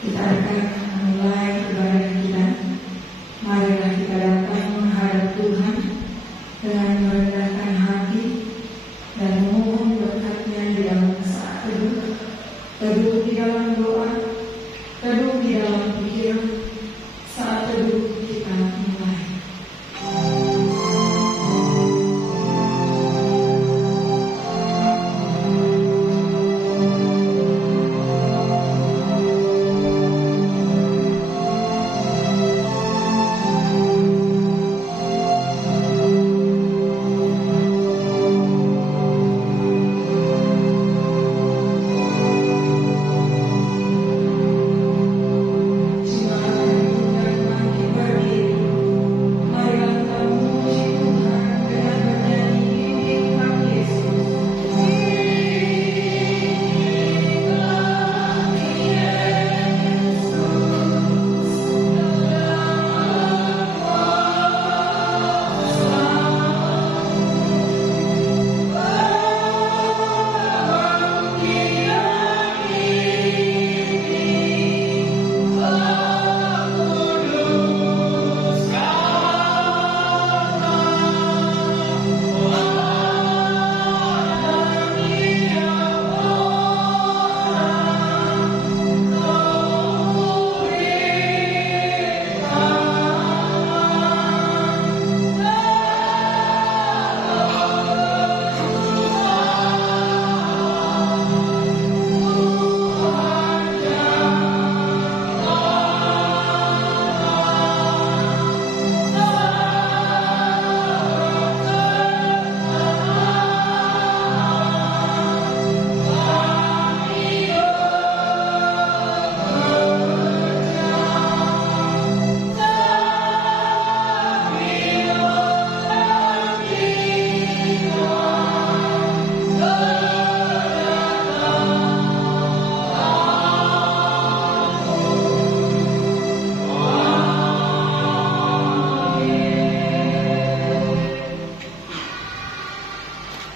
Kita akan mulai ibadah kita. Marilah kita datang menghadap Tuhan dengan merendahkan hati dan memohon berkat-Nya di dalam saat teduh, teduh di dalam doa, teduh di dalam pikiran. Saat teduh kita mulai.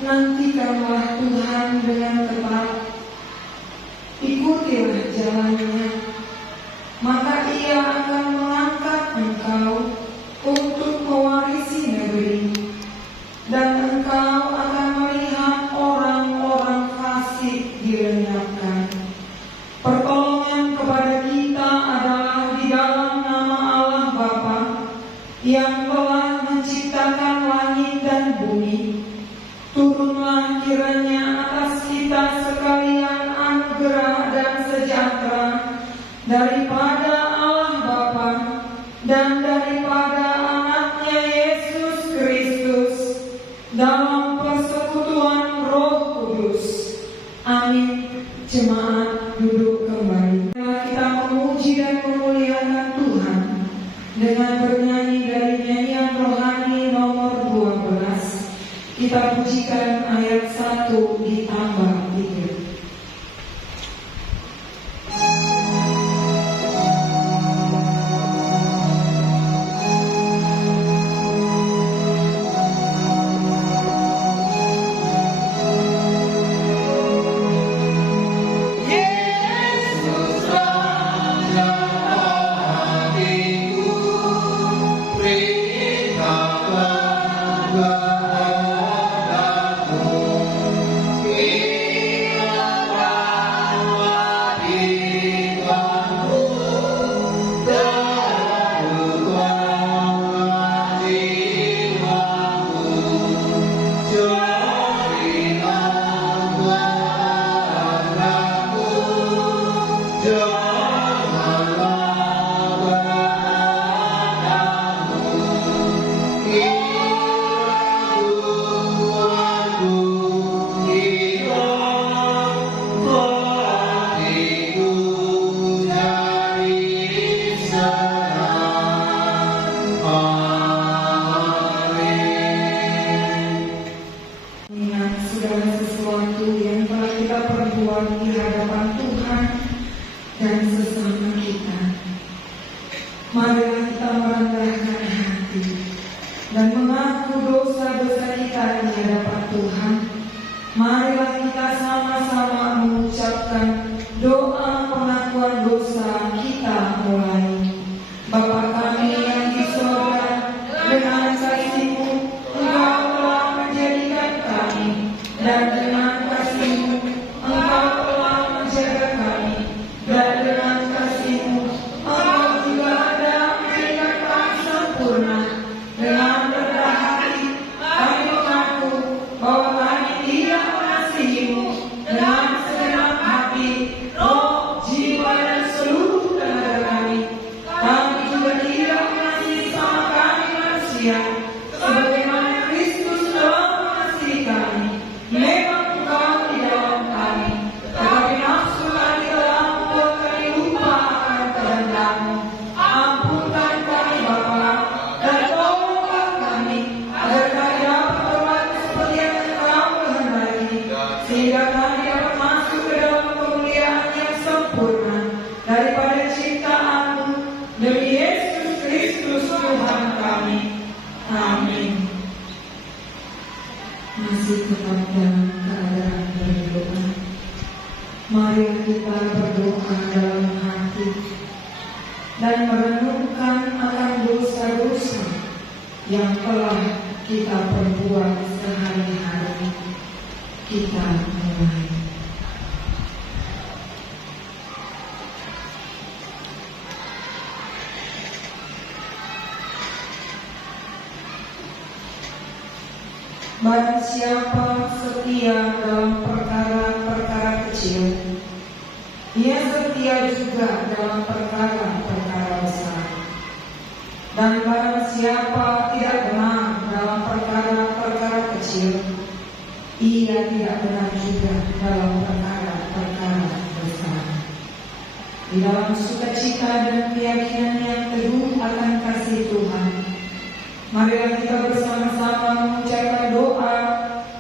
Nantikanlah Tuhan dengan tepat, ikutilah jalannya, maka Ia akan mengangkat engkau untuk mewarisi negeri, dan engkau akan melihat orang-orang fasik dilenyapkan. Pertolongan kepada kita adalah di dalam nama Allah Bapa yang telah menciptakan langit dan bumi. Turunlah kiranya atas kita sekalian anugerah dan sejahtera daripada Allah Bapa dan daripada anaknya Yesus Kristus dalam persekutuan Roh Kudus. Amin. Jemaat duduk kembali. Kita memuji dan memuliakan Tuhan dengan bernyanyi dari nyanyian rohani nomor 12. Kita pujikan ayat 1 ditambah 3. Marilah kita merendahkan hati dan mengaku dosa-dosa kita di hadapan Tuhan. Marilah kita sama-sama mengucapkan doa pengakuan dosa masih tetap dalam keadaan berdoa. Mari kita berdoa dalam hati dan merenungkan akan dosa-dosa yang telah kita perbuat sehari-hari. Kita mulai. Barang siapa setia dalam perkara-perkara kecil, ia setia juga dalam perkara-perkara besar. Dan barang siapa tidak benar dalam perkara-perkara kecil, ia tidak benar juga dalam perkara-perkara besar. Di dalam sukacita dan keyakinan yang teguh akan kasih Tuhan, marilah kita bersama-sama mengucapkan doa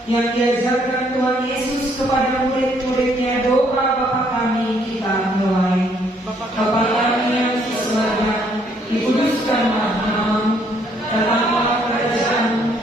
yang diajarkan Tuhan Yesus kepada murid-muridnya. Doa Bapa kami, kita mulai. Bapa kami yang di surga, dikuduskanlah namamu, datanglah kerajaanmu,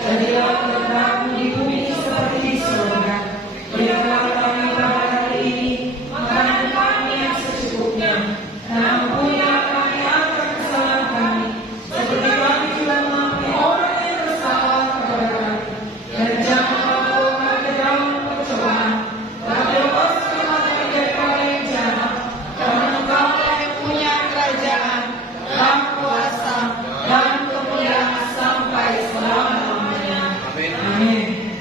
jadilah kehendakmu di bumi seperti di surga. Berikanlah kami pada hari ini makanan kami yang secukupnya, dan ampunilah kami akan kesalahan kami, seperti kami juga mengampuni orang yang bersalah kepada kami. Dan jangan bawa kami ke dalam pencobaan, tetapi lepaskanlah kami daripada yang jahat. Karena Engkau yang punya kerajaan dan kuasa dan kemuliaan sampai selama-lamanya. Amin.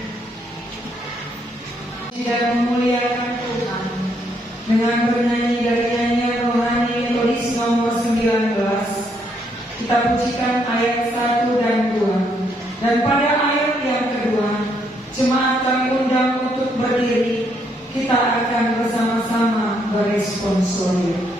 Dan memuliakan Tuhan dengan bernyanyi dari nyanyian rohani Metodis nomor 19. Kita pujikan ayat 1 dan 2. Dan pada ayat yang kedua, jemaat kami undang untuk berdiri. Kita akan bersama-sama beresponsori.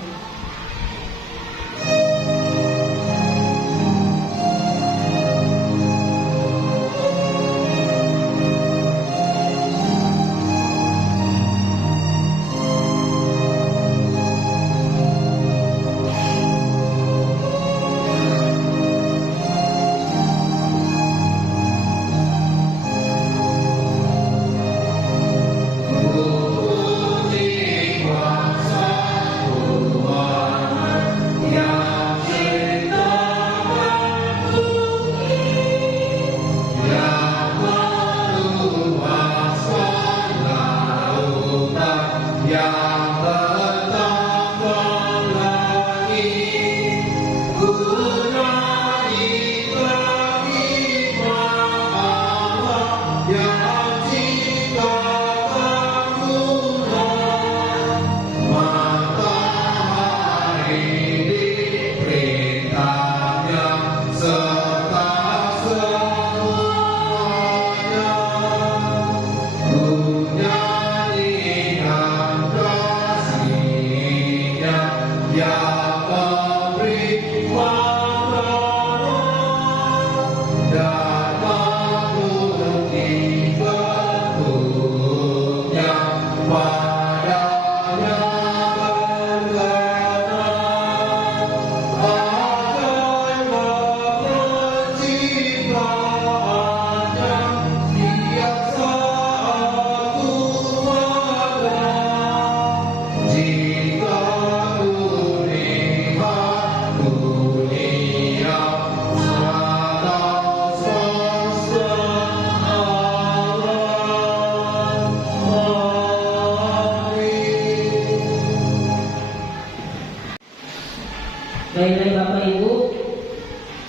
Baiklah Bapak Ibu,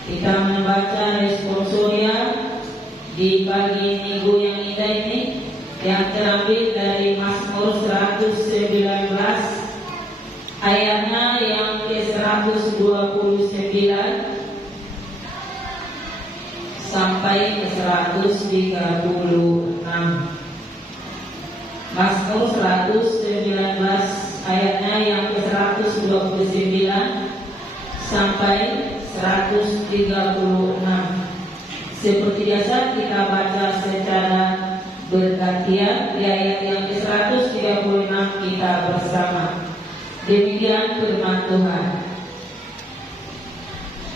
kita membaca responsoria di pagi minggu yang indah ini yang terambil dari Mazmur 119 ayatnya yang ke-129 sampai ke-136. Mazmur 119 ayatnya yang ke-129 sampai 136. Seperti biasa kita baca secara bergantian. Di ayat yang ke-136 kita bersama. Demikian firman Tuhan.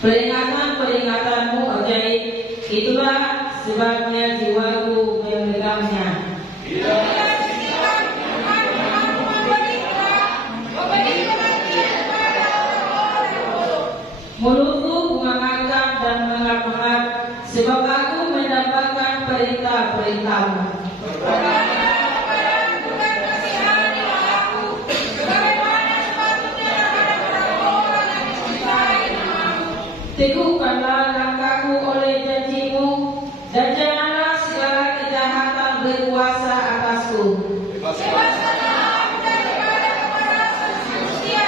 Peringatan-peringatanmu ajaib, itulah sebabnya jiwaku mulutku bunga mangga dan mengap-ngap, sebab aku mendapatkan perintah-perintahmu. Teguhkanlah langkahku oleh janjimu, dan janganlah segala kejahatan berkuasa atasku. Bebaskanlah aku daripada merasa manusia,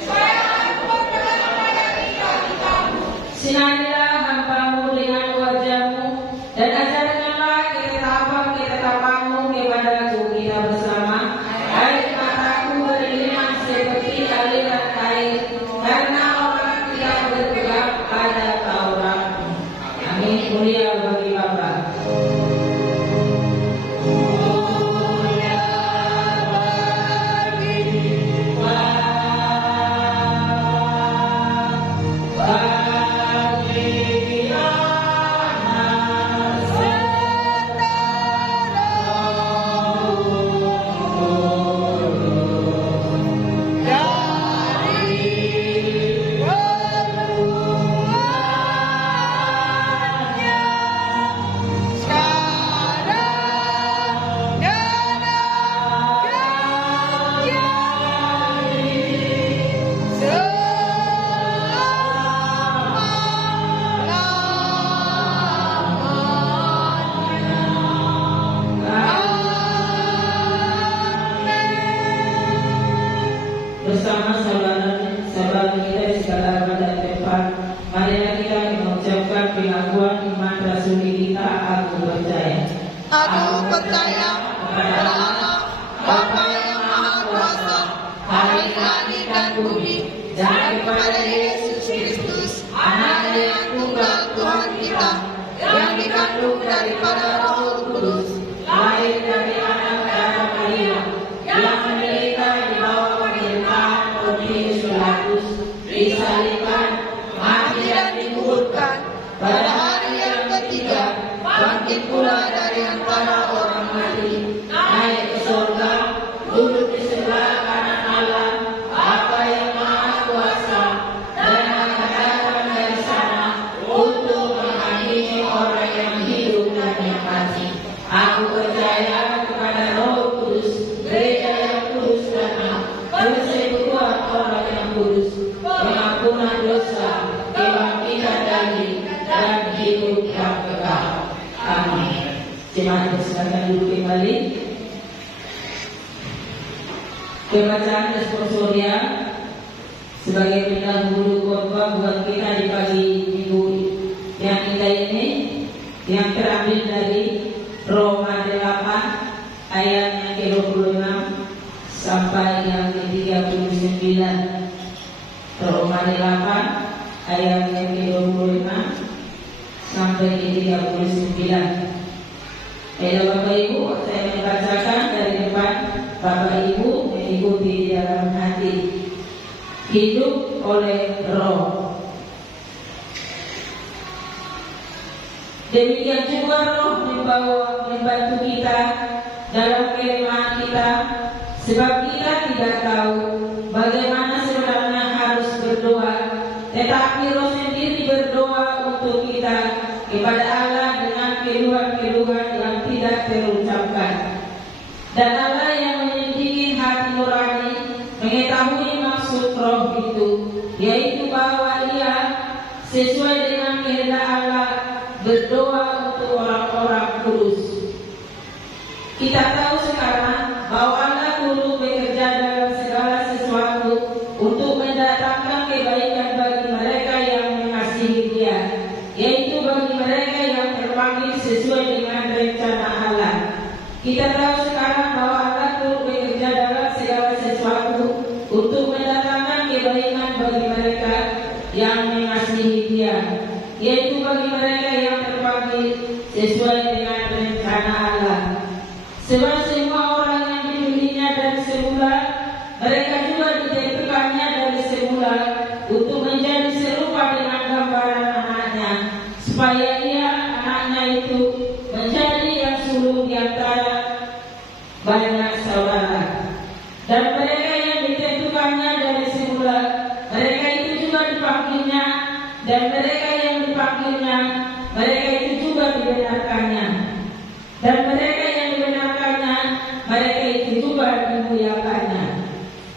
supaya aku berkenan pada tingkah-tingkahmu. Sinarilah hampamu dengan wajahmu, dan ajarkanlah ketetapan-ketetapanmu kepadaku kita bersama. Air mataku berlinang seperti aliran air, karena orang tidak berpegang pada Tauratmu. Amin. Mulia bagi Bapa. Bersama saudara kita di segala pada tempat, marilah kita mengucapkan pengakuan iman rasuli kita. Aku percaya kepada Allah, Bapa yang Maha Kuasa, hari langit dan bumi, dan kepada Yesus Kristus, Anaknya yang tunggal Tuhan kita, yang dikandung daripada Roh Kudus, lahir dari anak darah Maria, yang menderita di bawah pemerintahan Pontius Pilatus, disalibkan, mati dan dikuburkan, pada hari yang ketiga bangkit pula dari antara orang mati, naik ke surga, duduk di sebelah kanan Allah, Bapa yang Maha Kuasa, dan akan datang dari sana untuk menghakimi orang yang hidup dan yang mati. Aku percaya kepada Roh Kudus, gereja yang kudus dan persekutuan orang yang kudus, pengampunan dosa, kebangkitan daging, dan hidup yang kekal. Amin. Jemaat silakan duduk kembali. Pembacaan responsoria sebagai pendahulu khotbah buat kita di pagi minggu yang indah ini, yang terambil dari Roma 8 ayat yang ke-26 sampai yang ke-39. Roma 8 ayat yang ke-26 sampai ke-39. Bapak Ibu, saya membacakan dari depan, Bapak Ibu mengikuti di dalam hati. Hidup oleh Roh. Demikian juga Roh membantu kita dalam kelemahan kita, sebab kita tidak tahu bagaimana sebenarnya harus berdoa, tetapi Roh sendiri berdoa untuk kita kepada Allah dengan keluhan-keluhan yang tidak terucapkan. Dan Allah yang menyelidiki hati nurani mengetahui maksud Roh itu, yaitu bahwa Ia sesuai dengan kehendak Allah berdoa untuk orang-orang kudus. Kita tahu sekarang bahwa Allah turut bekerja dalam segala sesuatu untuk mendatangkan kebaikan bagi mereka yang mengasihi Dia, yaitu bagi mereka yang terpanggil sesuai dengan rencana Allah. Kita tahu sekarang bahwa Allah turut bekerja dalam segala sesuatu untuk mendatangkan kebaikan bagi mereka yang mengasihi Dia, yaitu bagi mereka yang terpanggil sesuai dengan rencana Allah. Sebab semua orang yang dipilihnya dari semula, mereka juga ditentukannya dari semula untuk menjadi serupa dengan gambaran anaknya, supaya Ia, anaknya itu, menjadi yang sulung di antara banyak saudara. Dan mereka yang ditentukannya dari semula, mereka itu juga dipanggilnya, mereka itu juga dibenarkannya. Dan mereka yang dibenarkannya, mereka itu juga dimuliakannya.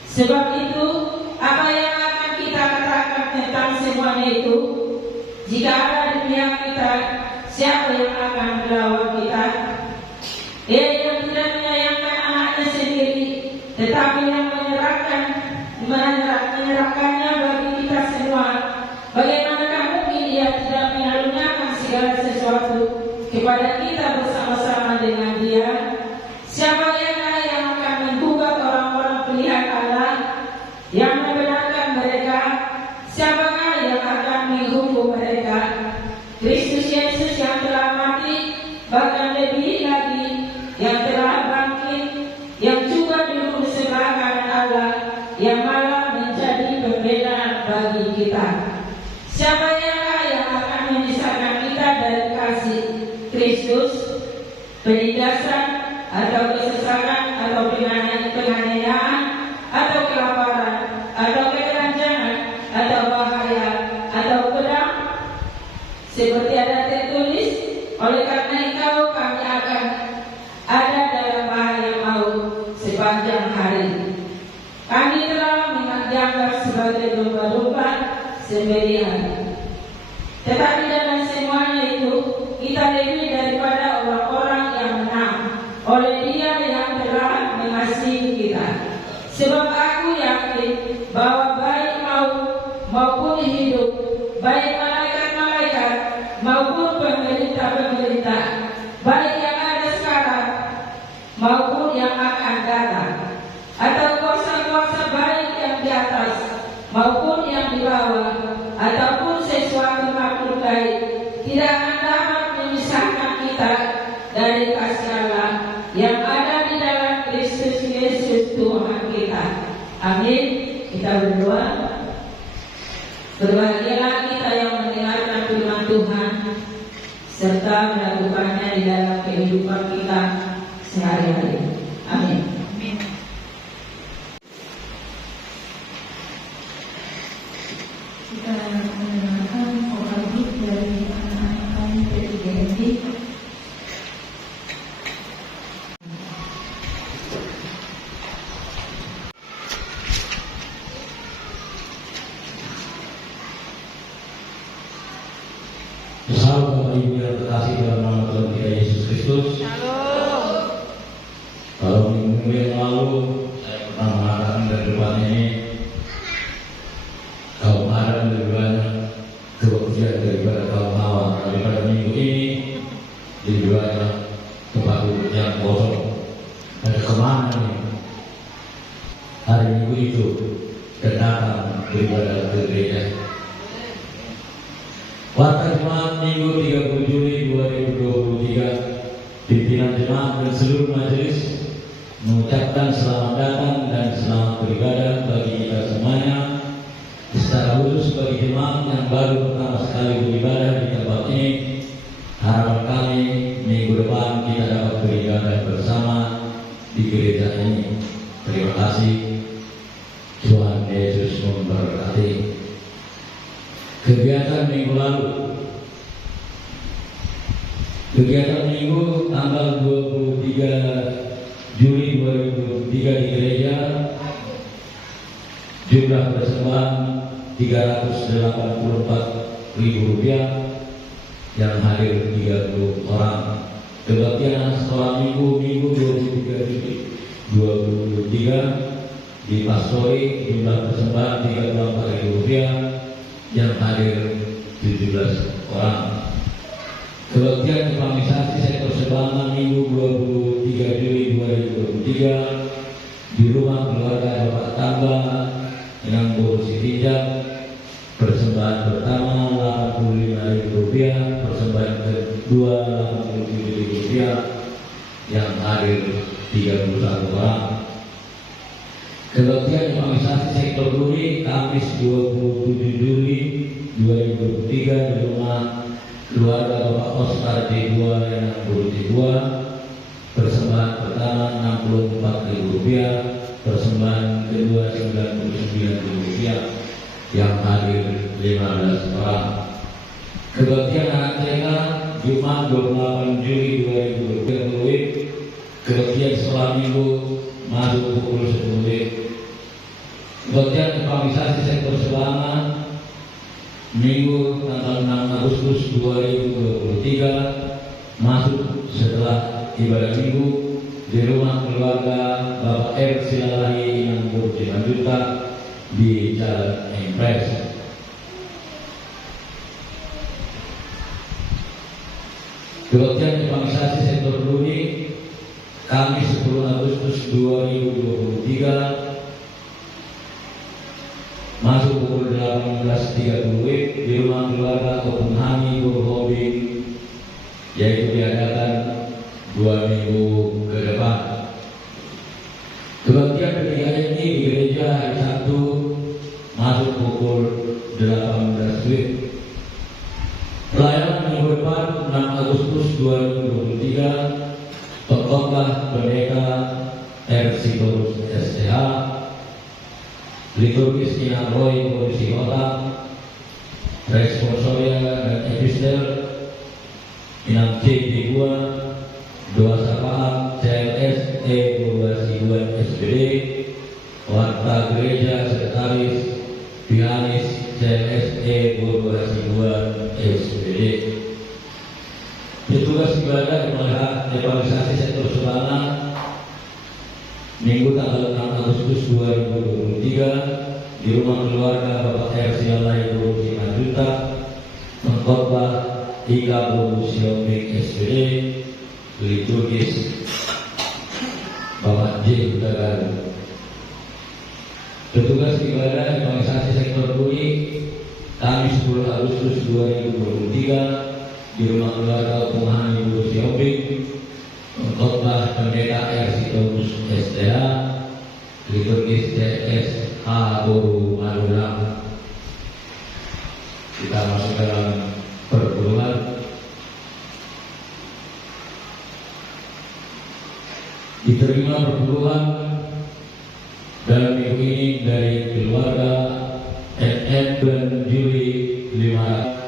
Sebab itu, apa yang akan kita katakan tentang semuanya itu? Jika ada di pihak kita, siapa yang akan melawan kita? Dia yang tidak menyayangkan anaknya sendiri, tetapi yang menyerahkannya bagi kita semua. Bagaimanakah mungkin dia tidak mengaruniakan segala sesuatu kepada kita bersama-sama dengan dia? Siapa yang akan menggugat orang-orang pilihan Allah yang membenarkan mereka? Siapakah yang akan menghukum mereka? Kristus Yesus yang telah mati, bahkan lebih lagi yang telah bangkit, yang juga duduk di sebelah kanan Allah, yang malah menjadi pembela bagi kita. Siapa yang akan memisahkan kita dari kasih Kristus? Penindasan atau kesesakan atau penganiayaan atau kelaparan atau ketelanjangan atau bahaya atau pedang? Seperti ada tertulis, oleh karena engkau kami akan ada dalam bahaya maut sepanjang hari. Kami telah dianggap sebagai domba-domba sembelihan. Tetapi dalam semuanya itu, kita lebih daripada orang-orang yang menang oleh Dia yang telah mengasihi kita. Sebab aku yakin bahwa baik maut maupun hidup, baik malaikat-malaikat maupun pemerintah-pemerintah, baik yang ada sekarang maupun yang akan datang, atau kuasa-kuasa baik yang di atas maupun yang di bawah, ataupun sesuatu makhluk lain, tidak akan dapat memisahkan kita dari kasih Allah yang ada di dalam Kristus Yesus Tuhan kita. Amin. Kita berdoa. Berbahagialah kita yang mendengarkan firman Tuhan serta melakukannya di dalam kehidupan kita sehari-hari. Amin. Kita mendengarkan khotbah dari anak-anak kami PGMD. Salam Ibu yang terkasih dalam nama Tuhan kita Yesus Kristus. Kalau minggu yang lalu saya pernah mengatakan dari depan ini, kaum Adam lebih banyak kebahagiaan daripada kaum Hawa. Daripada minggu ini lebih banyak tempat duduk yang kosong. Ada kemana nih? Hari minggu itu datang beribadah ke gereja. Warta Jemaat Minggu 30 Juli 2023, pimpinan jemaat dan seluruh majelis mengucapkan selamat datang dan selamat beribadah bagi kita semuanya, secara khusus bagi jemaat yang baru pertama sekali beribadah di tempat ini. Harapan kami minggu depan kita dapat beribadah bersama di gereja ini. Terima kasih. Tuhan Yesus memberkati. Kegiatan minggu lalu, kegiatan minggu tanggal 23 Juli 2023 di gereja, jumlah persembahan Rp384.000, yang hadir 30 orang. Kebaktian sekolah minggu 23 Juli 2023 di Pastori, jumlah persembahan Rp34.000, yang hadir 17 orang. Kebaktian evangelisasi sektor Sebangan minggu 23 Juli 2023 di rumah keluarga Bapak Tambah dengan Bosi Tinjak, persembahan pertama Rp85.000, persembahan kedua Rp87.000, yang hadir 31 orang. Kebaktian evangelisasi sektor Duri Kamis 27 Juli 2023 di rumah keluarga Bapak Oscar D2 yang Budi 2, persembahan pertama Rp64.000, persembahan kedua Rp99.000, yang hadir 15 orang. Kebaktian anak TK sekolah minggu masuk pukul 10 WIB. Kebaktian Evangelisasi Sektor Selama Minggu tanggal 6 Agustus 2023 masuk setelah ibadah minggu di rumah keluarga Bapak R. Silalahi Inang Burji Manjuta di Jalan Impres. Kebaktian Evangelisasi Sektor Duni Kamis 10 Agustus 2023 masuk pukul 18.30 WIB di rumah keluarga Kopenhami Burhobing, yaitu diadakan 2 minggu ke depan. Kebaktian ketiga ini di gereja hari Sabtu masuk pukul 18 WIB. Pelayanan minggu depan 6 Agustus 2023 Pengkhotbah Pendeta R. Sitorus STH, liturgis Inang Roy Polisi Kota, responsoria dan epistel Inang C. Digua, doa sapaan CLS E22 SPD, warta gereja sekretaris Pianis CLS E22 SPD. Petugas ibadah melihat Evangelisasi Sektor Selama Minggu tanggal 6 Agustus 2023 di rumah keluarga Bapak R. Silalahi Burji Manjuta, pengkhotbah Ika Bobu Siopik SPD, liturgis Bapak J. Hutagan. Petugas ibadah Evangelisasi Sektor Duni Kamis 10 Agustus 2023 di rumah keluarga Kopenhami Burji Siopik, pengkhotbah Pendeta R. Sitorus STH, liturgis CS A. Boru Madulang. Kita masuk dalam perpuluhan. Diterima perpuluhan dalam minggu ini dari keluarga NN dan Juli 5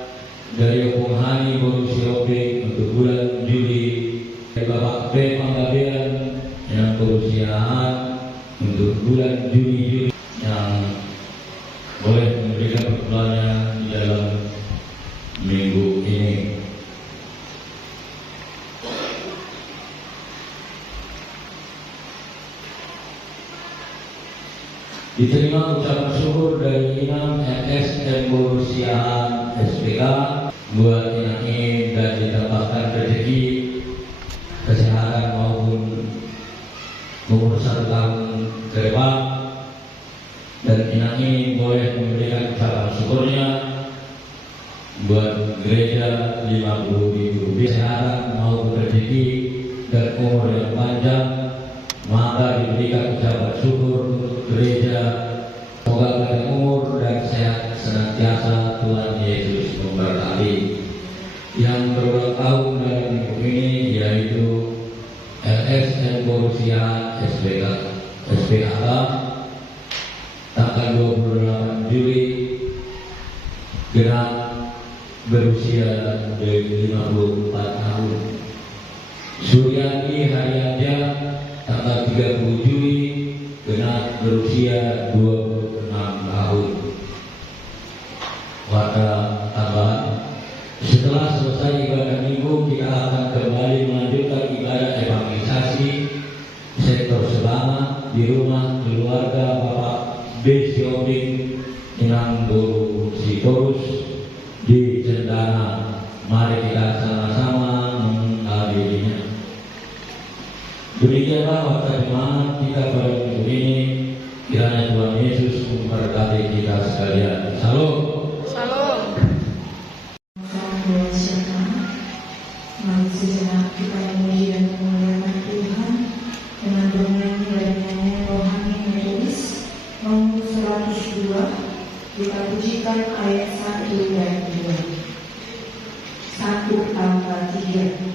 dari Kopenhami Boru Siopik untuk bulan Juli, Bapak P. Panggabean yang berusiaan untuk bulan Juni yang boleh memberikan perpuluhannya di dalam minggu ini. Diterima ucapan syukur dari Imam MS M. Borusiaan SPK buat Inang ini dan ditambahkan rezeki, kesehatan maupun umur 1 tahun ke depan, dan Inang ini boleh memberikan ucapan syukurnya buat gereja 50.000 rupiah, kesehatan maupun rezeki dan umur yang panjang. Maka diberikan ucapan syukur untuk gereja, semoga panjang umur dan sehat senantiasa, Tuhan Yesus memberkati. Yang berulang tahun dalam minggu ini yaitu LSN Borusiaan SPK tanggal 28 Juli genap berusia 54 tahun. Suryani Haryanja tanggal 30 Juli genap berusia 26 tahun. Warga tambahan, setelah selesai ibadah minggu kita akan kembali melanjutkan ibadah evangelisasi sektor Selama di rumah keluarga Bapak B. Siopik Inang Boru Sitorus di Cendana. Mari kita sama-sama menghadirinya. Demikianlah waktu jemaat kita pada minggu ini. Kiranya Tuhan Yesus memberkati kita sekalian. Salam. Salam. Mari sejenak kita memuji dan memuliakan Tuhan dengan bernyanyi dari nyanyian rohani menulis nomor 102. Kita pujikan ayat 1 dan 2. 1 tambah 3.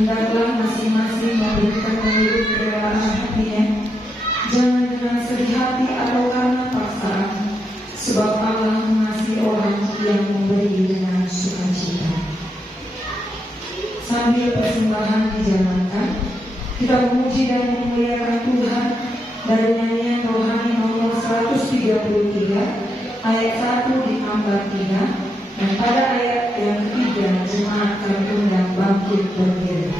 hendaklah masing-masing memberikan menurut kerelaan hatinya, jangan dengan sedih hati atau karena paksaan, sebab Allah mengasihi orang yang memberi dengan sukacita. Sambil persembahan dijalankan, kita memuji dan memuliakan Tuhan dari nyanyian rohani nomor 133 ayat 1 ditambah 3, dan pada ayat yang ketiga jemaat kampung yang bangkit berdiri.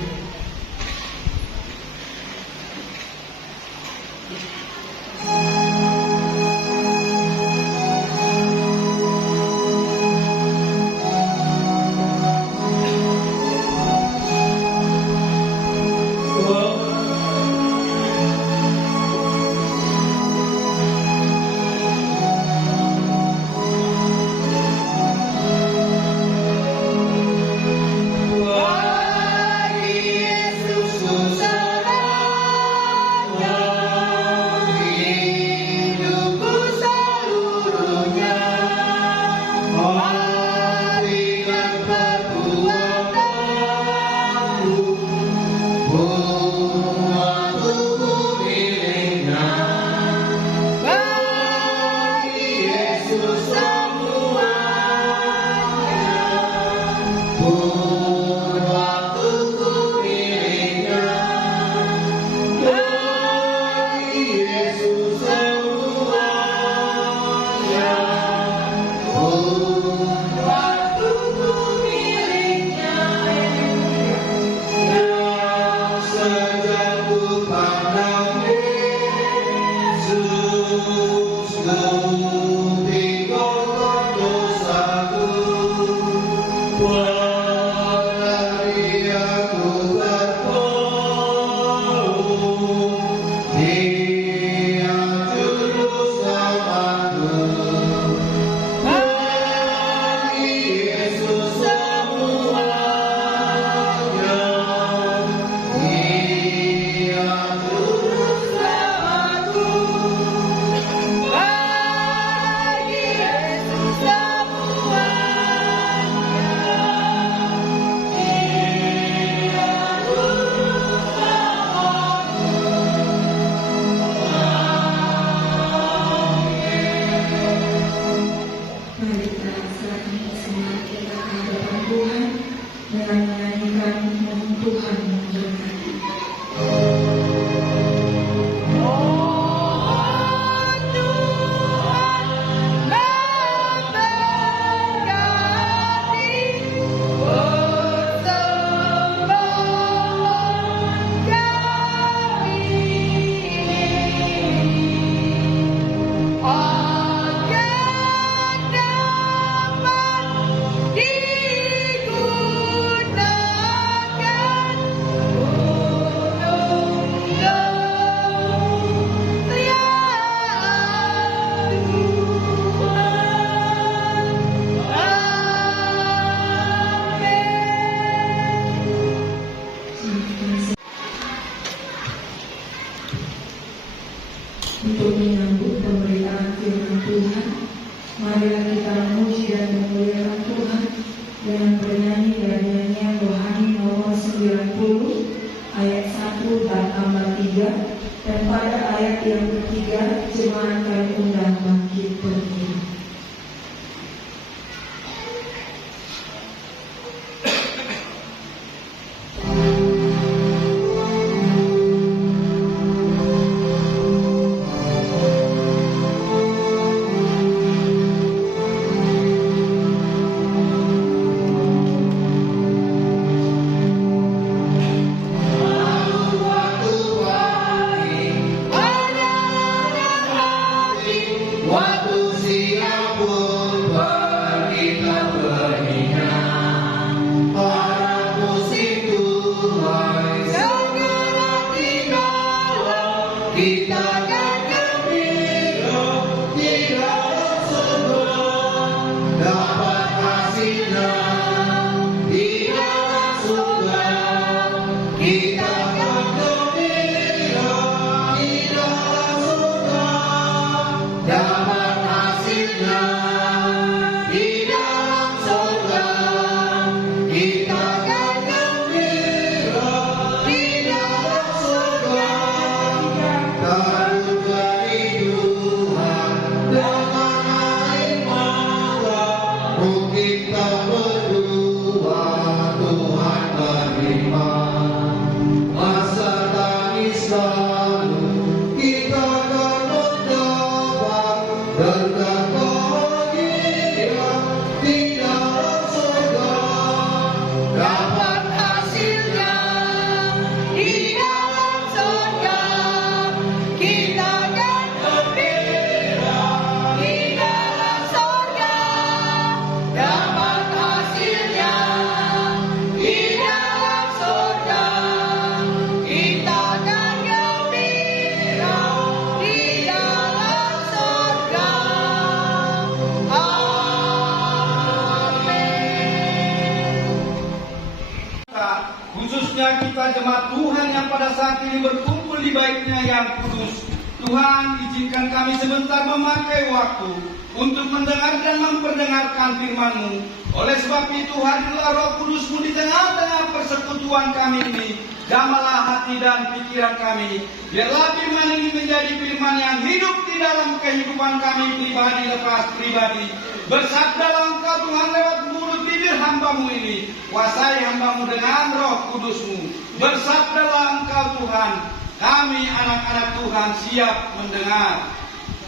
khususnya kita jemaat Tuhan yang pada saat ini berkumpul di Bait-Nya yang kudus. Tuhan, izinkan kami sebentar memakai waktu untuk mendengar dan memperdengarkan firman-Mu. Oleh sebab itu, hadirlah Roh Kudus-Mu di tengah-tengah persekutuan kami ini. Jamahlah hati dan pikiran kami. Biarlah firman ini menjadi firman yang hidup di dalam kehidupan kami pribadi lepas pribadi. Bersabdalah Engkau Tuhan lewat mulut bibir hamba-Mu ini. Kuasai hamba-Mu dengan Roh Kudus-Mu. Bersabdalah Engkau Tuhan. Kami anak-anak Tuhan siap mendengar.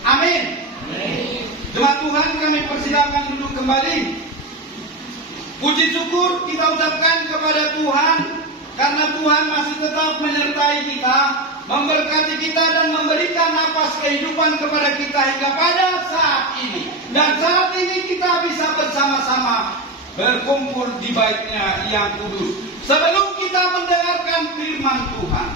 Amin. Jemaat Tuhan, kami persilakan duduk kembali. Puji syukur kita ucapkan kepada Tuhan karena Tuhan masih tetap menyertai kita, memberkati kita dan memberikan napas kehidupan kepada kita hingga pada saat ini. Dan saat ini kita bisa bersama-sama berkumpul di Bait-Nya yang kudus. Sebelum kita mendengarkan firman Tuhan,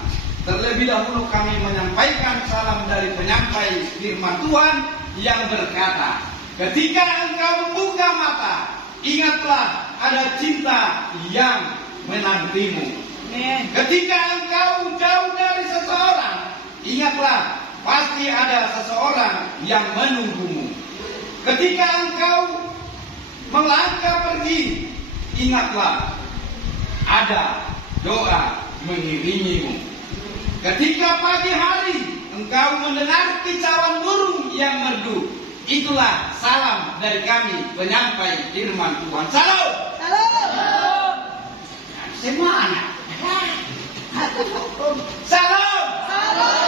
terlebih dahulu kami menyampaikan salam dari penyampai firman Tuhan yang berkata, ketika engkau membuka mata, ingatlah ada cinta yang menantimu. Ketika engkau jauh dari seseorang, ingatlah pasti ada seseorang yang menunggumu. Ketika engkau melangkah pergi, ingatlah ada doa mengiringimu. Ketika pagi hari engkau mendengar kicauan burung yang merdu, itulah salam dari kami penyampai firman Tuhan. Salam. Salam. Semua anak. Salam. Salam.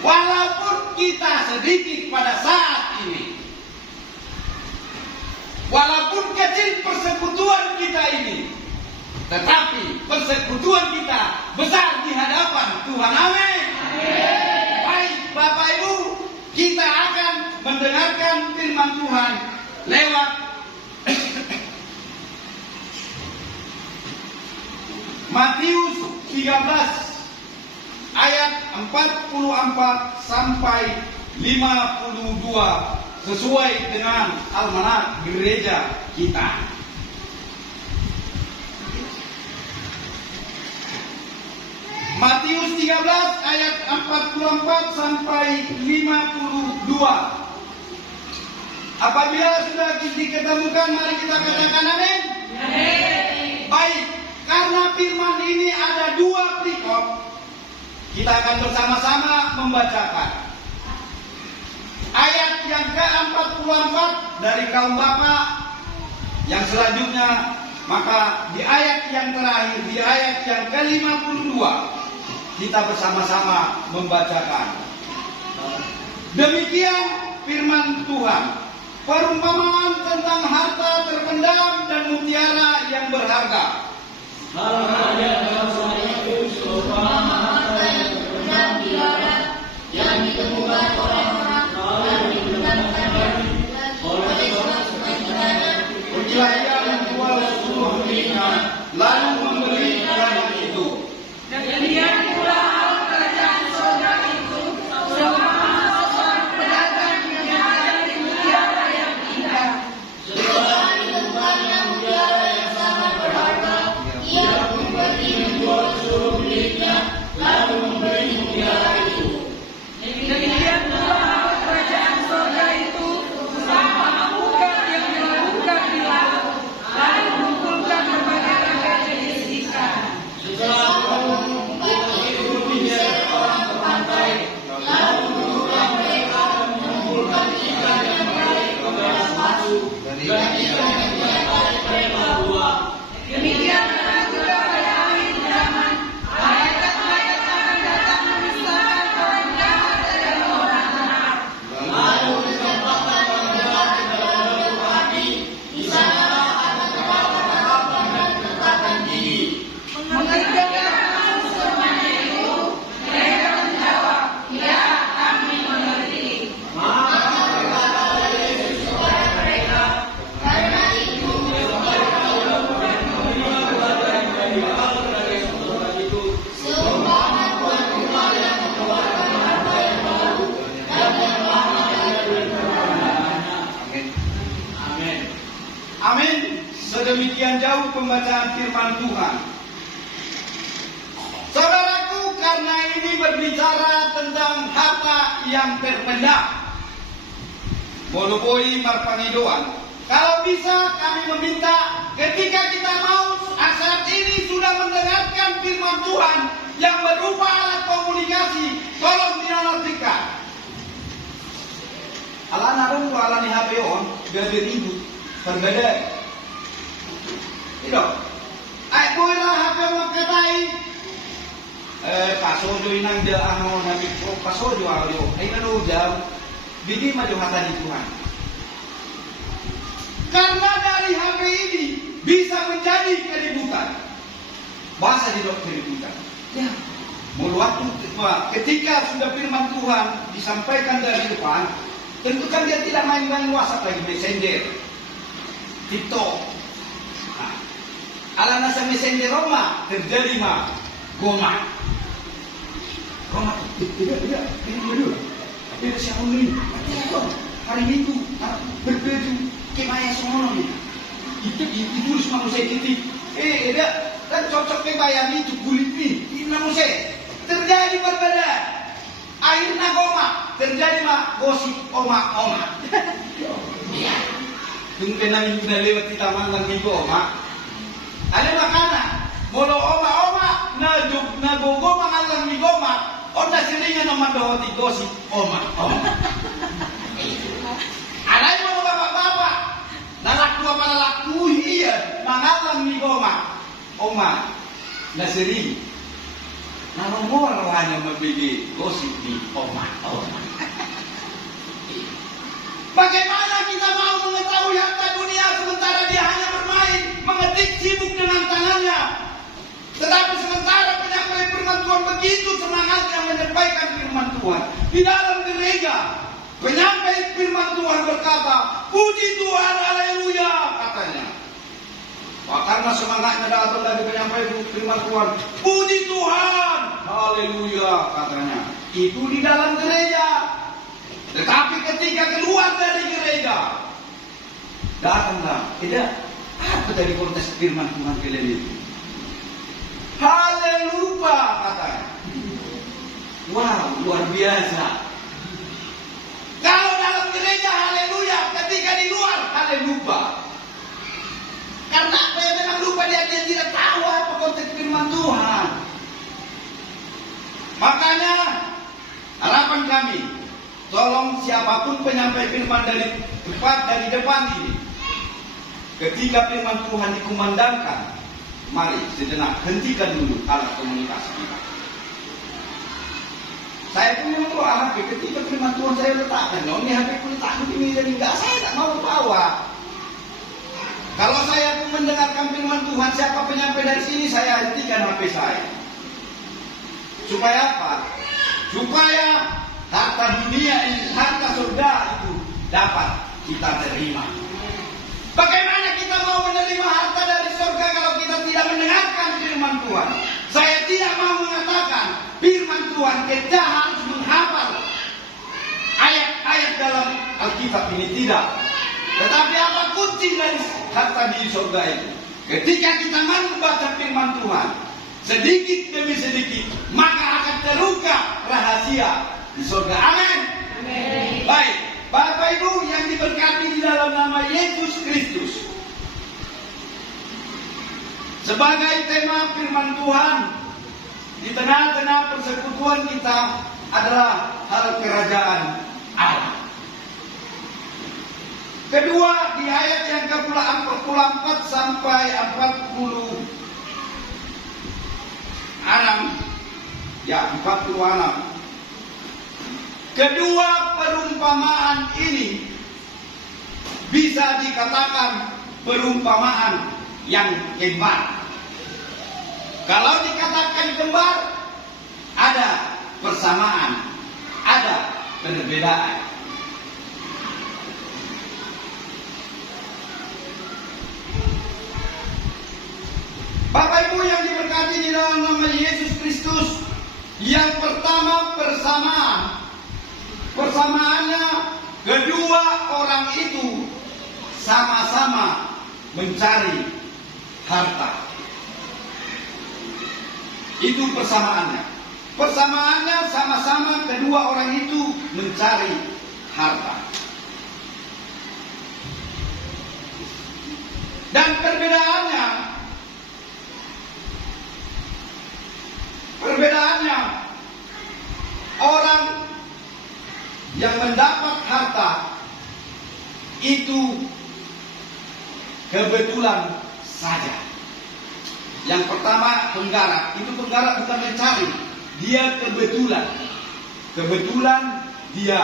Walaupun kita sedikit pada saat ini, walaupun kecil persekutuan kita ini, tetapi persekutuan kita besar di hadapan Tuhan. Amin. Baik Bapak Ibu, kita akan mendengarkan firman Tuhan lewat Matius 13 ayat 44 sampai 52 sesuai dengan almanak gereja kita. Matius 13 ayat 44 sampai 52. Apabila sudah diketemukan, mari kita katakan amin. Baik, karena firman ini ada dua perikop, kita akan bersama-sama membacakan. Ayat yang ke-44 dari kaum Bapak, yang selanjutnya, maka di ayat yang terakhir, di ayat yang ke-52, kita bersama-sama membacakan. Demikian firman Tuhan. Perumpamaan tentang harta terpendam dan mutiara yang berharga. Harta itu seumpama harta yang terpendam di laut, yang ditemukan orang-orang lalu digunakan oleh seorang sementara. Pergilah ia menjual seluruh miliknya, lalu membeli ladang itu. Demikian pula hal kerajaan surga itu, seumpama seorang pedagang yang mencari mutiara yang indah. Setelah ditemukannya mutiara yang sangat berharga, ia pun pergi menjual seluruh miliknya, lalu membeli mutiara itu. Demikian pula hal kerajaan surga itu, seumpama ukat yang dilabuhkan di laut, lalu mengumpulkan berbagai ragam jenis pembacaan firman Tuhan. Saudaraku, karena ini berbicara tentang harta yang terpendam, monopoli marpangidoan. Kalau bisa kami meminta ketika kita mau saat ini sudah mendengarkan firman Tuhan yang berupa alat komunikasi, tolong dinonaktifkan. Ala narung ala ni HP on, gabi ribut, berbeda. Itu, aku lah HP makatai. Pasojo inang dia ano nabi ko pasojo audio. Ay nanu jauh, bidi maju hata di Tuhan. Karena dari HP ini bisa menjadi keributan. Bahasa di keributan. Ya, mulu waktu ketika sudah firman Tuhan disampaikan dari depan, tentu kan dia tidak main-main WhatsApp lagi, Messenger, TikTok. Nah, ala nasa Messenger Roma terjadi goma. Roma tidak dulu. Tapi siapa ini? Hari Minggu berbaju kemaya semua nih. Itu semua manusia titik. Ada kan cocok kebaya itu kulit nih. Ini manusia terjadi perbedaan. Akhirnya goma terjadi gosip oma. Iya. Tunggu namin na lewat di taman lang minggu oma. Ada makanan. Molo oma nagogo mangalang minggu oma. Onda seringan naman doon di gosip oma. Alay mo bapak-bapak. Nalaku apa nalaku iya. Mangalang minggu oma. Nasiri. Naromor hanya membeli gosip di oma. Bagaimana kita mau mengetahui harta dunia sementara dia hanya bermain, mengetik sibuk dengan tangannya. Tetapi sementara penyampaian firman Tuhan begitu semangatnya menyampaikan firman Tuhan di dalam gereja. Penyampaian firman Tuhan berkata, puji Tuhan, haleluya, katanya. Karena semangatnya datang dari penyampaian firman Tuhan, puji Tuhan, haleluya, katanya. Itu di dalam gereja. Tetapi ketika keluar dari gereja, datanglah, tidak apa dari konteks firman Tuhan kalian itu. Haleluya, katanya. Wow, luar biasa. Kalau dalam gereja haleluya, ketika di luar haleluya. Karena apa yang memang lupa dia tidak tahu apa konteks firman Tuhan. Makanya harapan kami, tolong siapapun penyampai firman dari depan ini, ketika firman Tuhan dikumandangkan, mari sejenak hentikan dulu alat komunikasi kita. Saya punya HP, ketika firman Tuhan saya letakkan, ini HP pun takut ini jadi enggak, saya tak mau bawa. Kalau saya pun mendengarkan firman Tuhan, siapa penyampai dari sini, saya hentikan HP saya. Supaya apa? Supaya harta dunia ini, harta surga itu dapat kita terima. Bagaimana kita mau menerima harta dari surga kalau kita tidak mendengarkan firman Tuhan? Saya tidak mau mengatakan firman Tuhan kita harus menghafal ayat-ayat dalam Alkitab ini, tidak. Tetapi apa kunci dari harta di surga itu? Ketika kita mau membaca firman Tuhan sedikit demi sedikit, maka akan terbuka rahasia di surga. Amin. Baik, Bapak Ibu yang diberkati di dalam nama Yesus Kristus. Sebagai tema firman Tuhan di tengah-tengah persekutuan kita adalah hal kerajaan Allah. Kedua, di ayat yang ke-44 sampai 46. Kedua perumpamaan ini bisa dikatakan perumpamaan yang kembar. Kalau dikatakan kembar, ada persamaan, ada perbedaan. Bapak Ibu yang diberkati di dalam nama Yesus Kristus, yang pertama persamaan. Persamaannya, kedua orang itu sama-sama mencari harta. Itu persamaannya. Persamaannya sama-sama kedua orang itu mencari harta. Dan perbedaannya orang yang mendapat harta itu kebetulan saja. Yang pertama penggarap, itu penggarap bukan mencari, dia kebetulan dia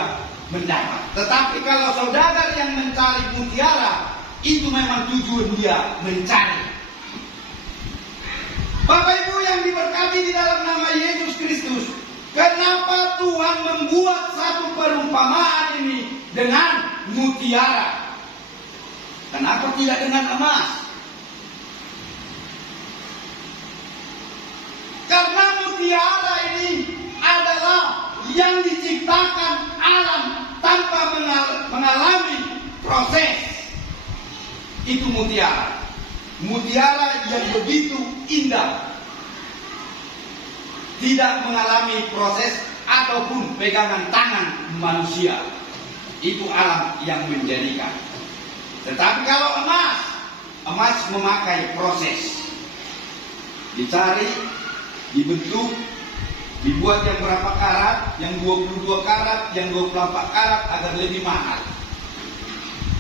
mendapat. Tetapi kalau saudagar yang mencari mutiara, itu memang tujuan dia mencari. Bapak Ibu yang diberkati di dalam nama Yesus Kristus, kenapa Tuhan membuat satu perumpamaan ini dengan mutiara? Kenapa tidak dengan emas? Karena mutiara ini adalah yang diciptakan alam tanpa mengalami proses. Itu mutiara. Mutiara yang begitu indah, tidak mengalami proses ataupun pegangan tangan manusia. Itu alam yang menjadikan. Tetapi kalau emas memakai proses. Dicari, dibentuk, dibuat yang berapa karat, yang 22 karat, yang 24 karat agar lebih mahal.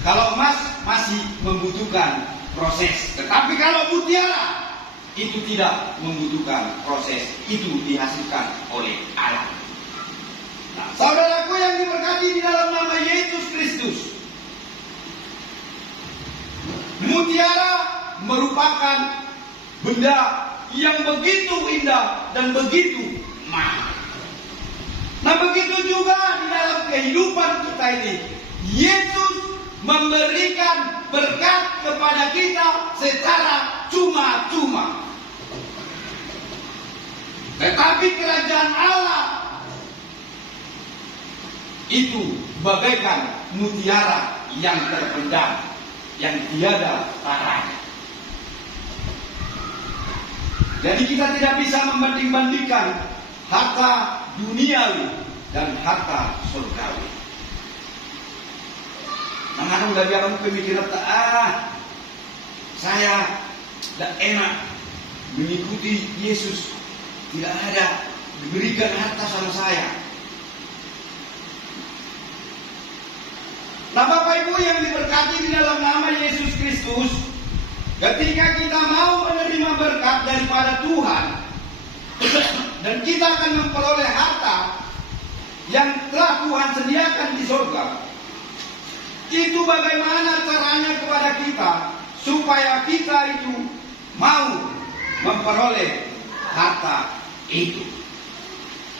Kalau emas masih membutuhkan proses. Tetapi kalau mutiara itu tidak membutuhkan proses. Itu dihasilkan oleh alam. Nah, saudaraku yang diberkati di dalam nama Yesus Kristus, mutiara merupakan benda yang begitu indah dan begitu mahal. Nah, begitu juga di dalam kehidupan kita ini, Yesus memberikan berkat kepada kita secara cuma-cuma. Tetapi kerajaan Allah itu bagaikan mutiara yang terpendam, yang tiada taranya. Jadi kita tidak bisa membanding-bandingkan harta duniawi dan harta surgawi. Nah, udah biar kamu pemikiran saya tidak enak mengikuti Yesus, tidak ada diberikan harta sama saya. Nah, Bapak Ibu yang diberkati di dalam nama Yesus Kristus, ketika kita mau menerima berkat daripada Tuhan dan kita akan memperoleh harta yang telah Tuhan sediakan di surga, itu bagaimana caranya kepada kita supaya kita itu mau memperoleh harta itu.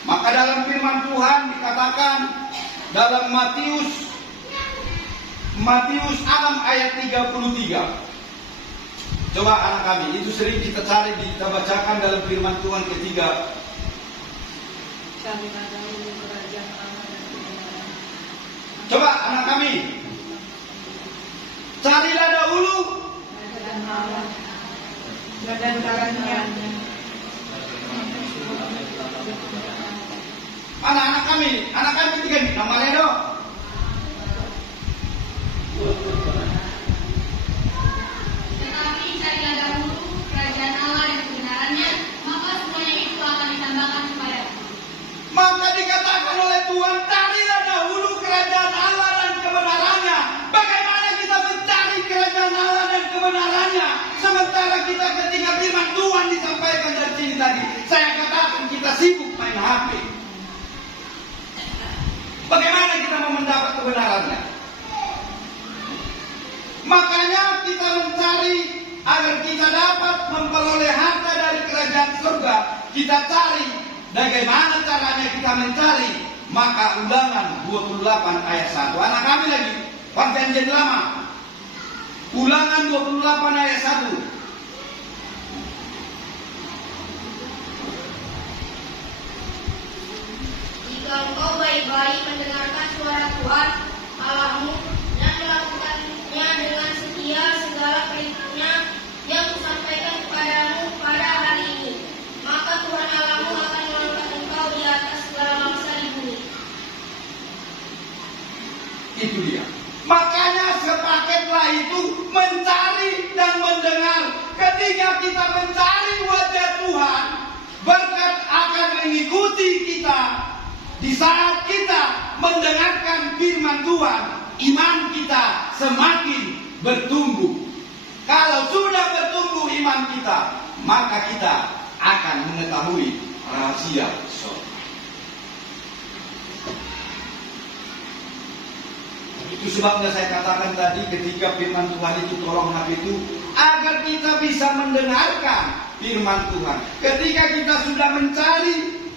Maka dalam firman Tuhan dikatakan dalam Matius 6 ayat 33. Coba anak kami, itu sering kita cari, kita bacakan dalam firman Tuhan ketiga. Coba anak kami, carilah dahulu mana anak kami tiga nih, namanya dong. Tetapi carilah dahulu kerajaan Allah dan kebenarannya, maka semuanya itu akan ditambahkan kepadamu. Maka dikatakan oleh Tuhan, carilah dahulu kerajaan Allah dan kebenarannya. Bagaimana kita mencari kerajaan Allah dan kebenarannya, sementara kita ketika firman Tuhan disampaikan dari sini tadi, saya katakan kita sibuk main HP. Bagaimana kita mau mendapat kebenarannya? Makanya kita mencari agar kita dapat memperoleh harta dari kerajaan surga. Kita cari bagaimana caranya kita mencari. Maka Ulangan 28 ayat 1. Anak kami lagi Perjanjian Lama. Ulangan 28 ayat 1. Jika engkau baik-baik mendengarkan suara Tuhan Allahmu dan melakukannya dengan setia segala perintahnya yang kusampaikan Itu dia. Makanya sepakatlah itu mencari dan mendengar. Ketika kita mencari wajah Tuhan, berkat akan mengikuti kita. Di saat kita mendengarkan firman Tuhan, iman kita semakin bertumbuh. Kalau sudah bertumbuh iman kita, maka kita akan mengetahui rahasia surga. Itu sebabnya saya katakan tadi ketika firman Tuhan itu tolong itu agar kita bisa mendengarkan firman Tuhan. Ketika kita sudah mencari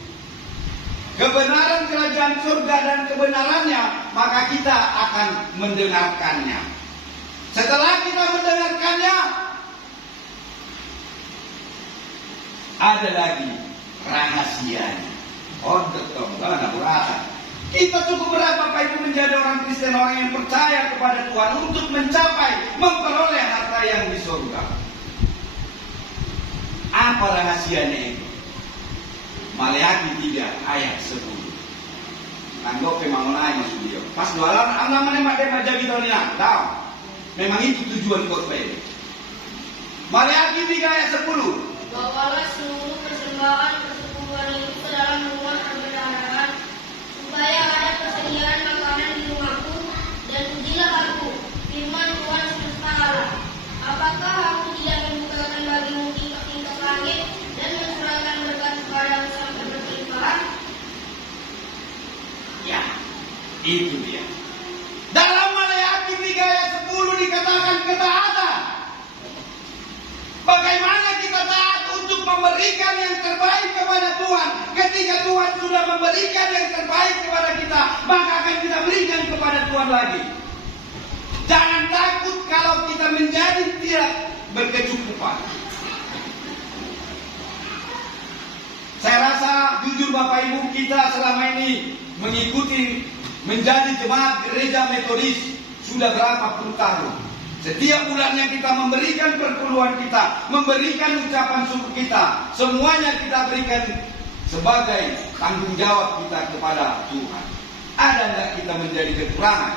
kebenaran kerajaan surga dan kebenarannya, maka kita akan mendengarkannya. Setelah kita mendengarkannya, ada lagi rahasianya. Oh, betul, mana berasa? Kita cukup berat Bapak Ibu menjadi orang Kristen, orang yang percaya kepada Tuhan untuk mencapai, memperoleh harta yang di surga. Apa rahasianya itu? Maleakhi 3 ayat 10. Tanggap pemangonai masuk dia. Pas jualan, Allah menemak jadi tahunnya. Tahu? Memang itu tujuan khotbah ini. Maleakhi 3 ayat 10. Bawalah seluruh persembahan persekutuan itu ke dalam rumah perbendaharaan, supaya ada persediaan makanan di rumahku, dan ujilah aku, firman Tuhan semesta alam. Apakah aku tidak membukakan bagimu tingkap-tingkap langit dan mencurahkan berkat kepadamu sampai berkelimpahan? Ya, itu dia. Dalam Maleakhi 3 ayat 10 dikatakan ketaatan. Bagaimana kita taat untuk memberikan yang terbaik kepada Tuhan? Ketika Tuhan sudah memberikan yang terbaik kepada kita, maka akan kita berikan kepada Tuhan lagi. Jangan takut kalau kita menjadi tidak berkecukupan. Saya rasa jujur Bapak Ibu, kita selama ini mengikuti menjadi jemaat gereja metodis sudah berapa puluh tahun. Setiap bulannya kita memberikan perpuluhan kita, memberikan ucapan syukur kita, semuanya kita berikan sebagai tanggung jawab kita kepada Tuhan. Ada enggak kita menjadi kekurangan?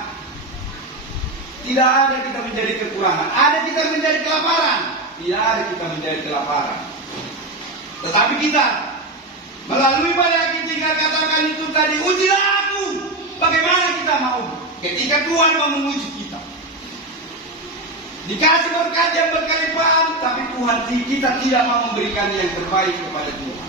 Tidak ada kita menjadi kekurangan. Ada kita menjadi kelaparan? Tidak ada kita menjadi kelaparan. Tetapi kita melalui Maleakhi 3 katakan itu tadi, ujilah aku. Bagaimana kita mau? Ketika Tuhan mau menguji kita. Dikasih berkat yang berkelimpahan, tapi Tuhan kita tidak mau memberikan yang terbaik kepada Tuhan.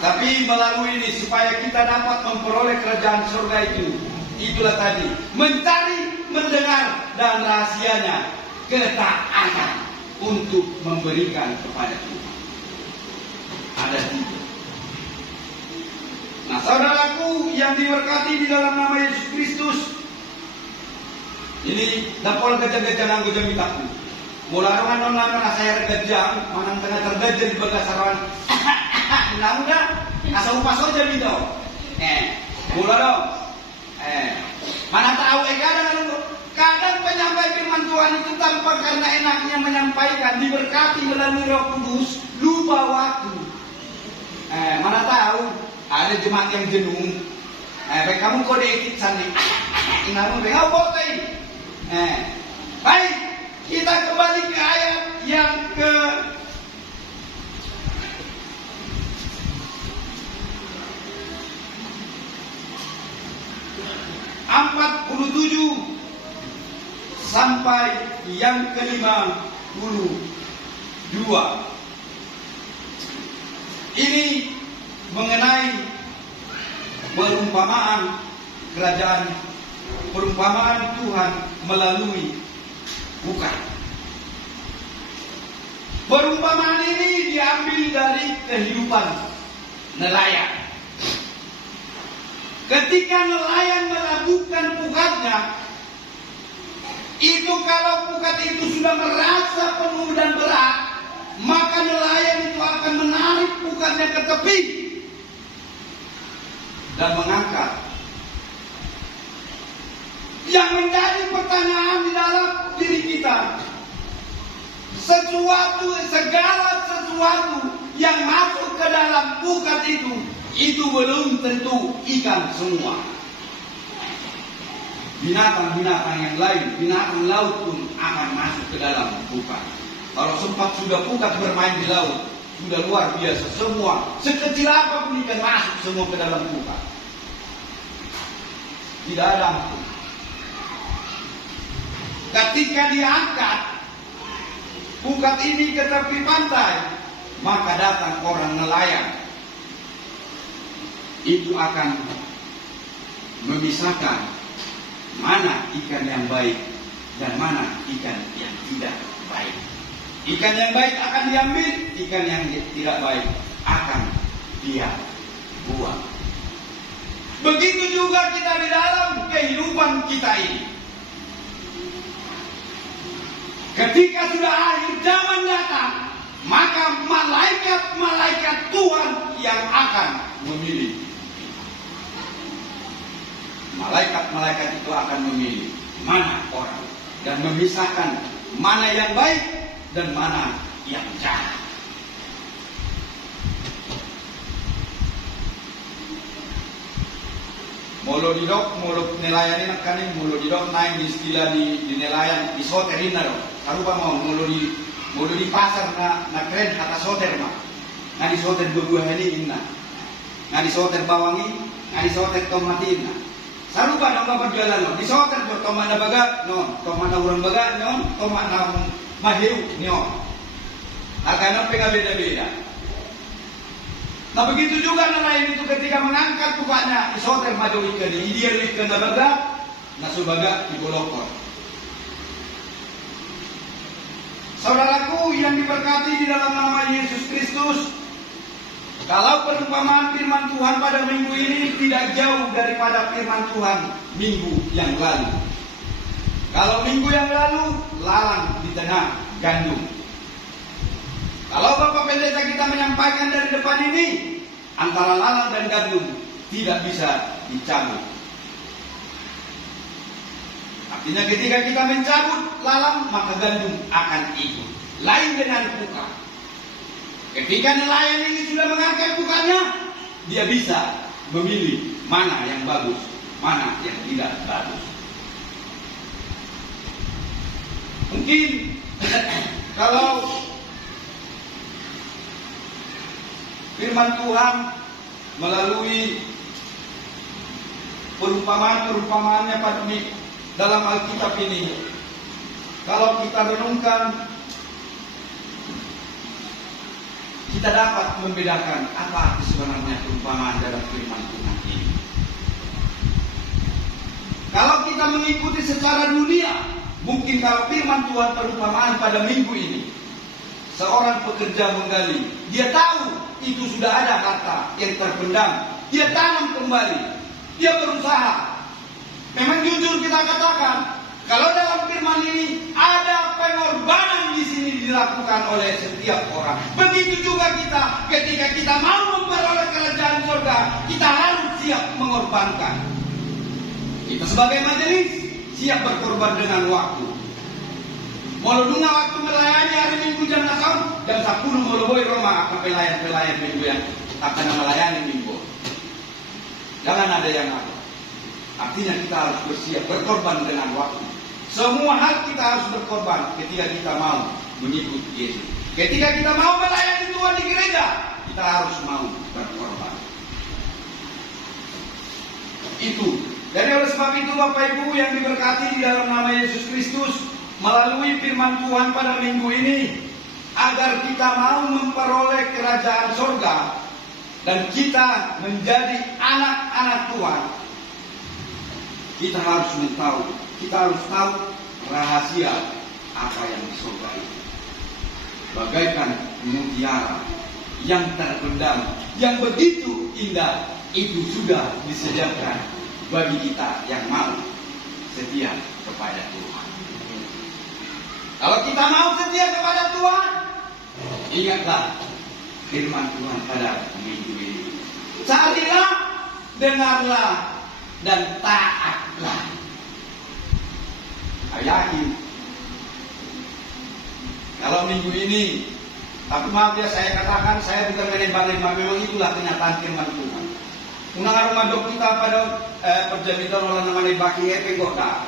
Tapi melalui ini supaya kita dapat memperoleh kerajaan surga itu, itulah tadi mencari, mendengar, dan rahasianya ketaatan untuk memberikan kepada Tuhan. Ada 3. Nah, saudaraku yang diberkati di dalam nama Yesus Kristus, ini dapol gajah-gajah nganggo jam itaku. Mula orang non saya regajang, manang tengah tergajah di bagasaran. Mudah-mudah asa upas aja gitu. Mula dong. Mana tahu kadang penyampai firman Tuhan itu tanpa karena enaknya menyampaikan diberkati melalui Roh Kudus, lupa waktu. Mana tahu ada jemaat yang jenuh. Baik kamu kode etik sana. Inamu bengau botai. Baik, kita kembali ke ayat yang ke 47 sampai yang ke-52. Ini mengenai perumpamaan kerajaan, perumpamaan Tuhan melalui bukan. Perumpamaan ini diambil dari kehidupan nelayan. Ketika nelayan melabuhkan pukatnya, itu kalau pukat itu sudah merasa penuh dan berat, maka nelayan itu akan menarik pukatnya ke tepi dan mengangkat. Yang menjadi pertanyaan di dalam diri kita, segala sesuatu yang masuk ke dalam pukat itu belum tentu ikan semua. binatang-binatang yang lain, binatang laut pun akan masuk ke dalam pukat. Kalau sempat sudah pukat bermain di laut, sudah luar biasa semua. Sekecil apapun ikan masuk semua ke dalam pukat. Tidak ada ampun. Ketika diangkat pukat ini ke tepi pantai, maka datang orang nelayan. Itu akan memisahkan mana ikan yang baik dan mana ikan yang tidak baik. Ikan yang baik akan diambil, ikan yang tidak baik akan dia buang. Begitu juga kita di dalam kehidupan kita ini. Ketika sudah akhir zaman datang, maka malaikat-malaikat Tuhan yang akan memilih. Malaikat-malaikat itu akan memilih mana orang dan memisahkan mana yang baik dan mana yang jahat. Molo didok, molo nelayan ini kan molo didok naik di istilah di nelayan di soter ini dong. Karupa mau molo di pasar na keren kata soter mah. Nah di soter dua ini inna. Nah di soter bawangi, nah di soter tomati inna. Sarupa nang bapak jualan no, di soter buat tomat na baga, no, tomat na urang baga, no, tomat na maheu, no. Agak nampak beda-beda. Nah begitu juga nelayan itu ketika mengangkat pukatnya, di soter maju ikan, dia ikan na baga, nasu baga dibolokor. Saudaraku yang diberkati di dalam nama Yesus Kristus, kalau perumpamaan firman Tuhan pada minggu ini tidak jauh daripada firman Tuhan minggu yang lalu. Kalau minggu yang lalu, lalang di tengah gandum. Kalau Bapak Pendeta kita menyampaikan dari depan ini, antara lalang dan gandum tidak bisa dicabut. Artinya ketika kita mencabut lalang, maka gandum akan ikut. Lain dengan pukat. Ketika nelayan ini sudah mengangkat pukatnya, dia bisa memilih mana yang bagus, mana yang tidak bagus. Mungkin kalau firman Tuhan melalui perumpamaan-perumpamaannya pada dalam Alkitab ini, kalau kita renungkan, kita dapat membedakan apa arti sebenarnya perumpamaan dalam firman Tuhan ini. Kalau kita mengikuti secara dunia, mungkin kalau firman Tuhan perumpamaan pada minggu ini, seorang pekerja menggali, dia tahu itu sudah ada harta yang terpendam, dia tanam kembali, dia berusaha. Memang jujur kita katakan, kalau dalam firman ini ada pengorbanan di sini dilakukan oleh setiap orang. Begitu juga kita, ketika kita mau memperoleh kerajaan surga, kita harus siap mengorbankan. Kita sebagai majelis siap berkorban dengan waktu. Molodunga waktu melayani hari Minggu jam 10 moloboi Roma akan pelayan Minggu yang akan melayani Minggu. Jangan ada yang apa. Artinya kita harus bersiap berkorban dengan waktu. Semua hal kita harus berkorban ketika kita mau mengikut Yesus. Ketika kita mau melayani Tuhan di gereja, kita harus mau berkorban. Itu. Jadi oleh sebab itu Bapak Ibu yang diberkati di dalam nama Yesus Kristus, melalui firman Tuhan pada minggu ini, agar kita mau memperoleh kerajaan surga dan kita menjadi anak-anak Tuhan, kita harus tahu rahasia apa yang di surga itu. Bagaikan mutiara yang terpendam, yang begitu indah, itu sudah disediakan bagi kita yang mau setia kepada Tuhan. Kalau kita mau setia kepada Tuhan, ingatlah firman Tuhan pada minggu ini. Carilah, dengarlah, dan taatlah. Yakin. Kalau minggu ini, tapi maaf ya saya katakan, saya bukan menembak-nembak, memang itulah kenyataan firman Tuhan. Unang madok kita pada perjalanan orang namanya baki hepe kok dah.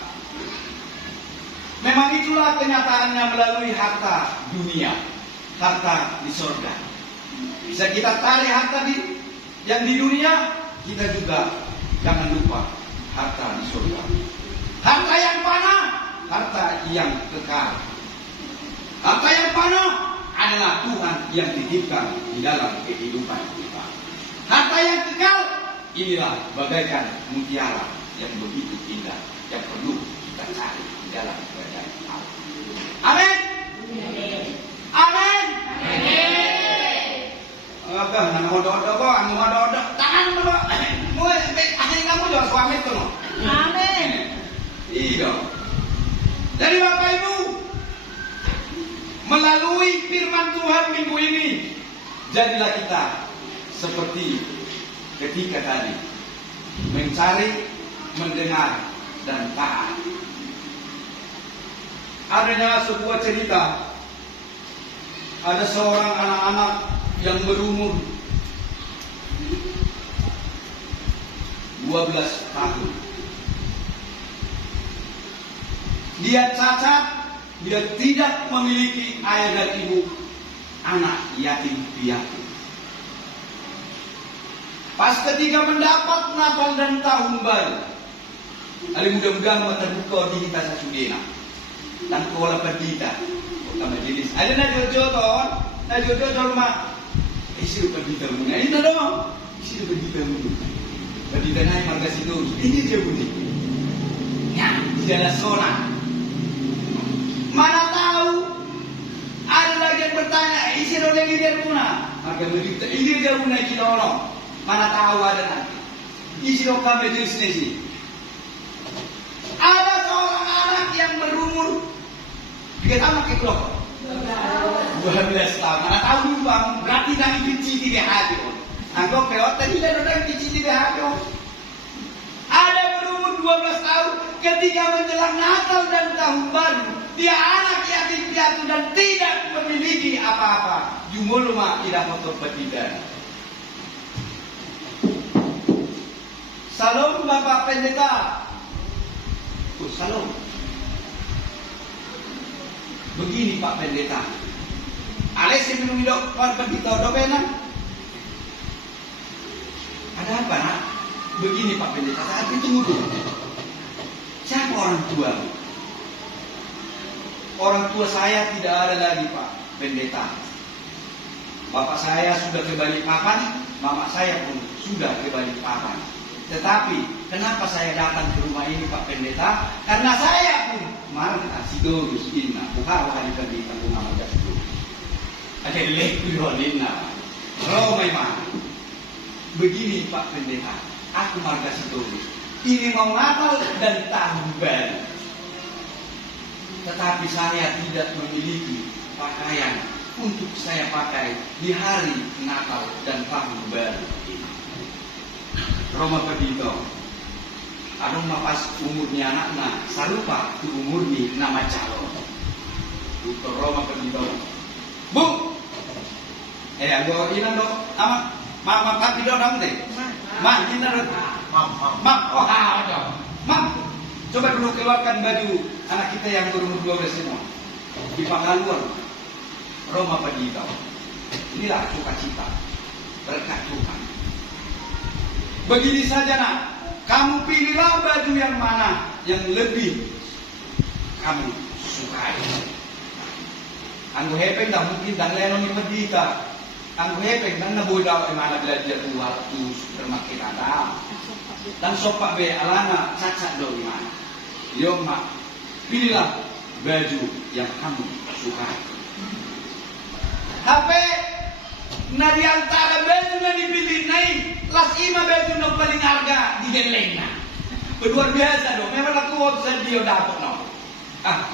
Memang itulah kenyataannya melalui harta dunia, harta di surga. Bisa kita tarik harta yang di dunia, kita juga jangan lupa harta di surga. Harta yang fana, harta yang kekal. Harta yang fana adalah Tuhan yang titipkan di dalam kehidupan kita. Harta yang kekal, inilah bagaikan mutiara yang begitu indah yang perlu kita cari di dalam kerajaan Allah. Amin. Amin. Agak nak odo-odo kok, anu odo-odo. Tangan odo. Mulai akhir kamu jual suami tu no. Amin. Iya. Jadi Bapak Ibu, melalui firman Tuhan minggu ini, jadilah kita seperti ketika tadi mencari, mendengar, dan taat. Adanya sebuah cerita, ada seorang anak-anak yang berumur 12 tahun. Dia cacat, dia tidak memiliki ayah dan ibu, anak yatim piatu. Pas ketika mendapat Natal dan Tahun Baru, ali mudah-mudahan mata buka di kita sasudena dan kuala pendita kama jenis. Ada na jojo rumah. Isi pendita muna. Ini dong. Isi pendita muna. Pendita naik marga situ. Ini dia bunyi. Ya, di dalam zona. Mana tahu ada lagi yang bertanya, isi roleng ini dia muna. Marga pendita ini dia muna kinolong. Mana tahu ada nanti. Isi dong kami jenis ini. Ada seorang anak yang berumur 3 tahun ke kelompok 12 tahun. Mana tahu dulu bang, berarti nak dibenci di hati. Anggap peot tadi dah nak dibenci di hati. Ada berumur 12 tahun ketika menjelang Natal dan Tahun Baru, dia anak yatim piatu dan tidak memiliki apa-apa. Jumul rumah tidak foto petidan. Salam Bapak Pendeta. Salam. Begini Pak Pendeta. Ales yang minum hidup Pak Pendeta udah benar. Ada apa nak? Begini Pak Pendeta. Tapi tunggu dulu. Siapa orang tua? Orang tua saya tidak ada lagi Pak Pendeta. Bapak saya sudah ke Balikpapan, mama saya pun sudah ke Balikpapan. Tetapi kenapa saya datang ke rumah ini Pak Pendeta? Karena saya pun kemarin asidorus inna bukan hari pendeta rumah marga situ. Ada lekulolina. Kalau memang begini Pak Pendeta, aku marga sidorus. Ini mau Natal dan Tahun Baru. Tetapi saya tidak memiliki pakaian untuk saya pakai di hari Natal dan Tahun Baru ini. Roma Pedito, adong mapas umurnya anak-anak, sarupa tu umurni nama calon. Untuk Roma Pedito, bu, agak ina dok, ama, mama papi dok dong deh, ma, ina dok, ma, oh, ma, coba dulu keluarkan baju anak kita yang berumur 12 semua, dipakai luar, Roma Pedito, inilah sukacita, berkat Tuhan. Begini saja nak, kamu pilihlah baju yang mana yang lebih kamu sukai. Anggo hepeng dah mungkin dan lenon ni pendita. Anggo hepeng dan nabudaw ay mana belajar waktu termakin ada. Dan sopak be alana cacat do di mana. Yo mak, pilihlah baju yang kamu sukai. HP na di antara baju yang dipilih naik las ima baju no paling harga di gelengna. Luar biasa dong. Memang aku waktu dia dapat no.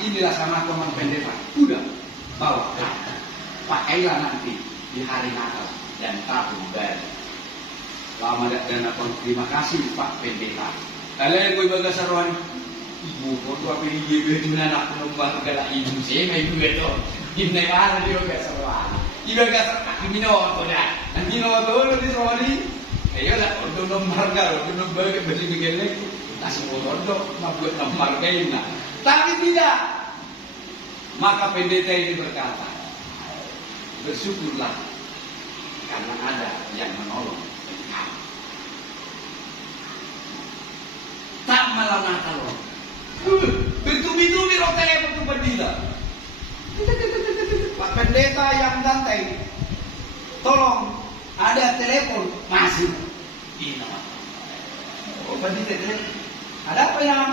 Inilah sama teman pendeta. Udah bawa pakailah nanti di hari Natal dan Tahun Baru. Lama dan aku terima kasih Pak Pendeta. Kalian gue baga saruan ibu foto apa ini dia baju anak penumpang galak ibu sih main juga tuh. Gimana mana dia gak saruan. Iba gak saruan. Mino tuh dah. Mino tuh lu di sini. lah, untuk marga, untuk beli begini, langsung bodoh, mabuk margain. Tapi tidak. Maka pendeta ini berkata, bersyukurlah karena ada yang menolong engkau. Tak malam Natal loh. Bertubi-tubi roh telepon itu berdila. Pak pendeta yang ganteng, tolong ada telepon masuk. Oh pendeta, ada apa yang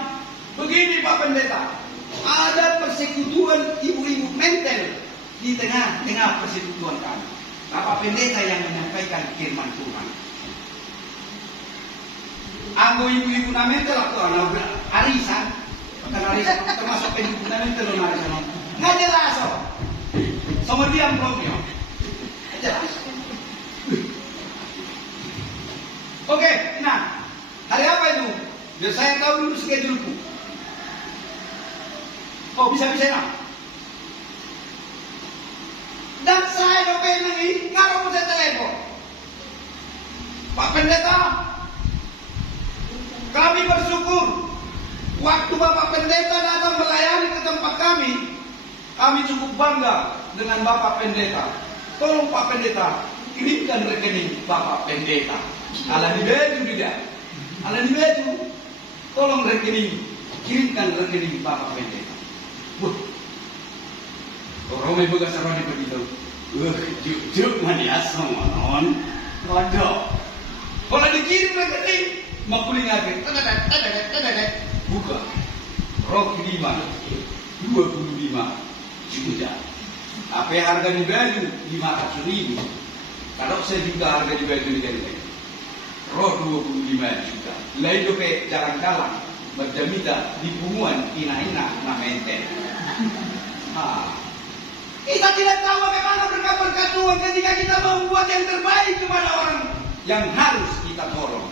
begini Pak pendeta? Ada persekutuan ibu-ibu mental di tengah persekutuan kami. Bapak pendeta yang menyampaikan firman Tuhan. Anggo ibu-ibu na mental atau anak arisan, bukan arisan termasuk ibu na mental dan arisan. Nggak jelas oh. Sama diam blognya. Jelas. Oke, nah hari apa itu? Biar saya tahu dulu schedule-ku. Oh bisa-bisa nak. Dan saya dopen lagi, ngaruh saya telepon. Pak pendeta, kami bersyukur waktu Bapak pendeta datang melayani ke tempat kami cukup bangga dengan Bapak pendeta. Tolong Pak pendeta, kirimkan rekening Bapak pendeta. Ala di baju tidak, ala di baju. Tolong rekening, kirimkan rekening Bapak pendeta. Wah, orang yang bekas orang di begitu. Juk mania semua non. Waduh, kalau dikirim rekening, makuling lagi. Buka. Rok 5, 25 juta. Apa harga di baju 500.000. Kalau saya juga harga di baju ini. Rok 25 juta. Lain tu pe jarang kalang. Berjamita di punguan ina-ina na mente. Kita tidak tahu bagaimana berkat-berkat Tuhan ketika kita membuat yang terbaik kepada orang yang harus kita tolong.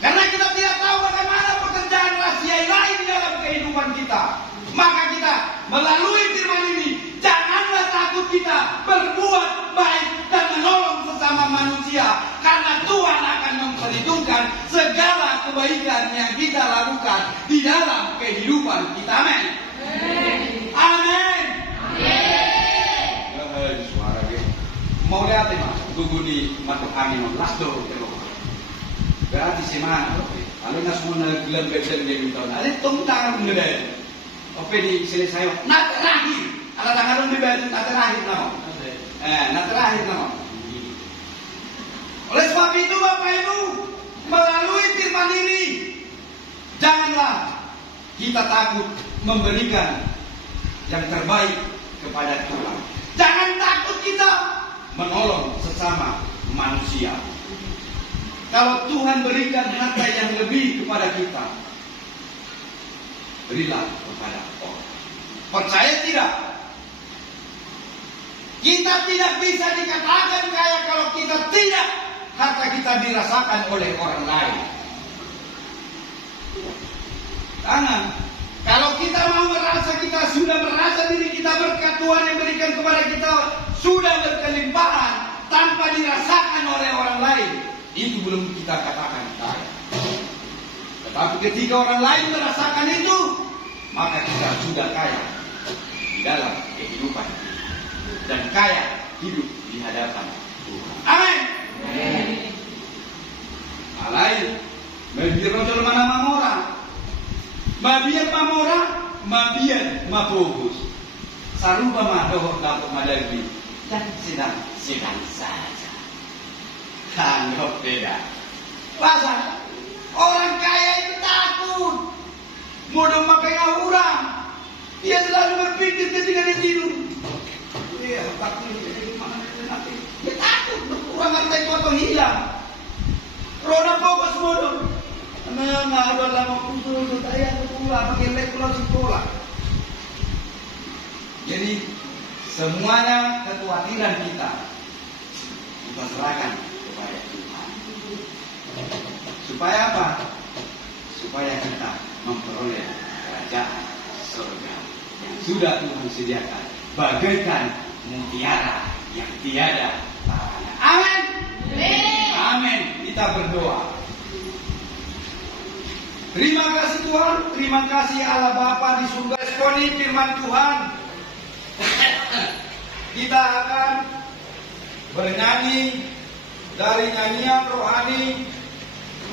Karena kita tidak tahu bagaimana pekerjaan rahasia lain di dalam kehidupan kita. Maka kita melalui firman ini, janganlah takut kita berbuat baik dan menolong sesama manusia. Karena Tuhan akan memperhitungkan segala kebaikan yang kita lakukan di dalam kehidupan kita. Amin. Amin. Suara gitu. Mau lihat mas, tunggu di mata angin last door terus. Berarti semana. Kalau nggak semua lembek dan dia minta, ada tongkang mengenai. Oke di selesai. Nah terakhir, ada tangan di baju. Nah terakhir nama. Nah terakhir nama. Oleh sebab itu Bapak Ibu, melalui firman ini, janganlah kita takut memberikan yang terbaik kepada Tuhan. Jangan takut kita menolong sesama manusia. Kalau Tuhan berikan harta yang lebih kepada kita, berilah kepada orang. Percaya tidak? Kita tidak bisa dikatakan kaya kalau kita tidak harta kita dirasakan oleh orang lain. Jangan. Kalau kita mau merasa kita sudah merasa diri kita berkat Tuhan yang berikan kepada kita sudah berkelimpahan tanpa dirasakan oleh orang lain, itu belum kita katakan kaya. Tetapi ketika orang lain merasakan itu, maka kita sudah kaya di dalam kehidupan dan kaya hidup di hadapan Tuhan. Amin. Alai, mebiro jol mana mamora, mabian mamora, mabian mabogus. Sarupa madoh dapat madagi dan sedang saja. Anggap beda. Pasal orang kaya itu takut. Mudah makai orang. Dia selalu berpikir ketika dia tidur. Dia takut nanti. Dia takut. Orang harta itu atau hilang. Roda fokus bodoh. Nggak ada lama putus. Saya pulang pakai lek pulang sekolah. Jadi semuanya kekhawatiran kita serahkan kepada Tuhan. Supaya apa? Supaya kita memperoleh kerajaan surga yang sudah Tuhan sediakan bagaikan mutiara yang tiada taranya. Amin. Amin. kita berdoa. Terima kasih Tuhan, terima kasih Allah Bapa di surga. Responi firman Tuhan. Kita akan bernyanyi dari nyanyian rohani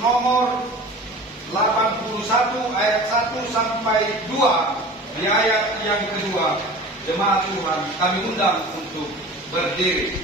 nomor 81 ayat 1 sampai 2. Di ayat yang kedua, jemaat Tuhan kami undang untuk berdiri.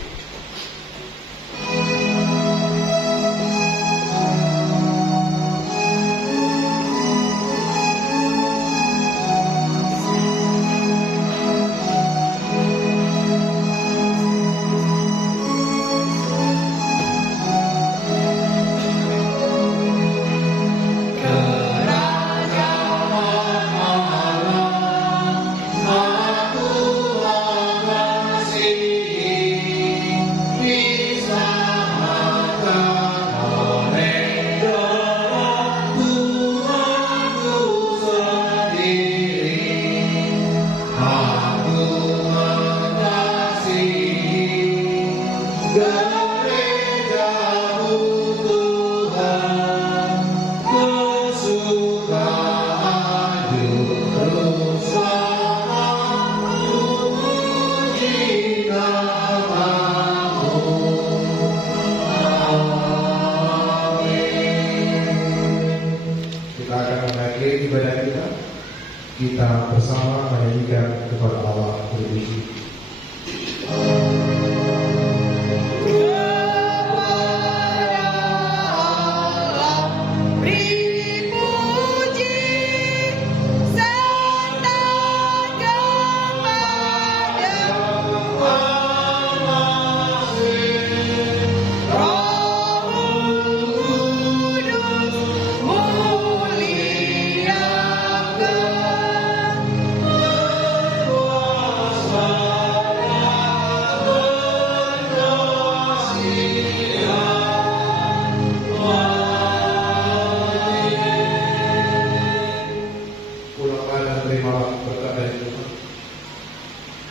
Kita bersama menyanyikan kepada Allah berpuji.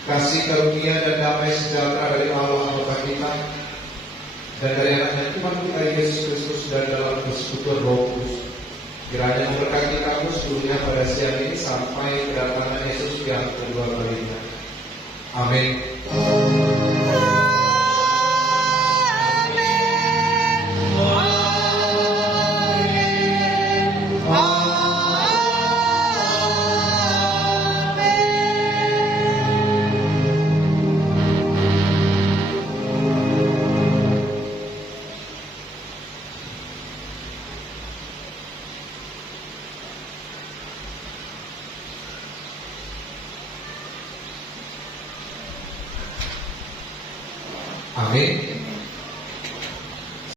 Kasih karunia dan damai sejahtera dari Allah Bapa kita dan dari anaknya Tuhan kita Yesus Kristus dan dalam persekutuan Roh Kudus kiranya memberkati kamu seluruhnya pada siang ini sampai kedatangan Yesus yang kedua kalinya. Amin. Amin.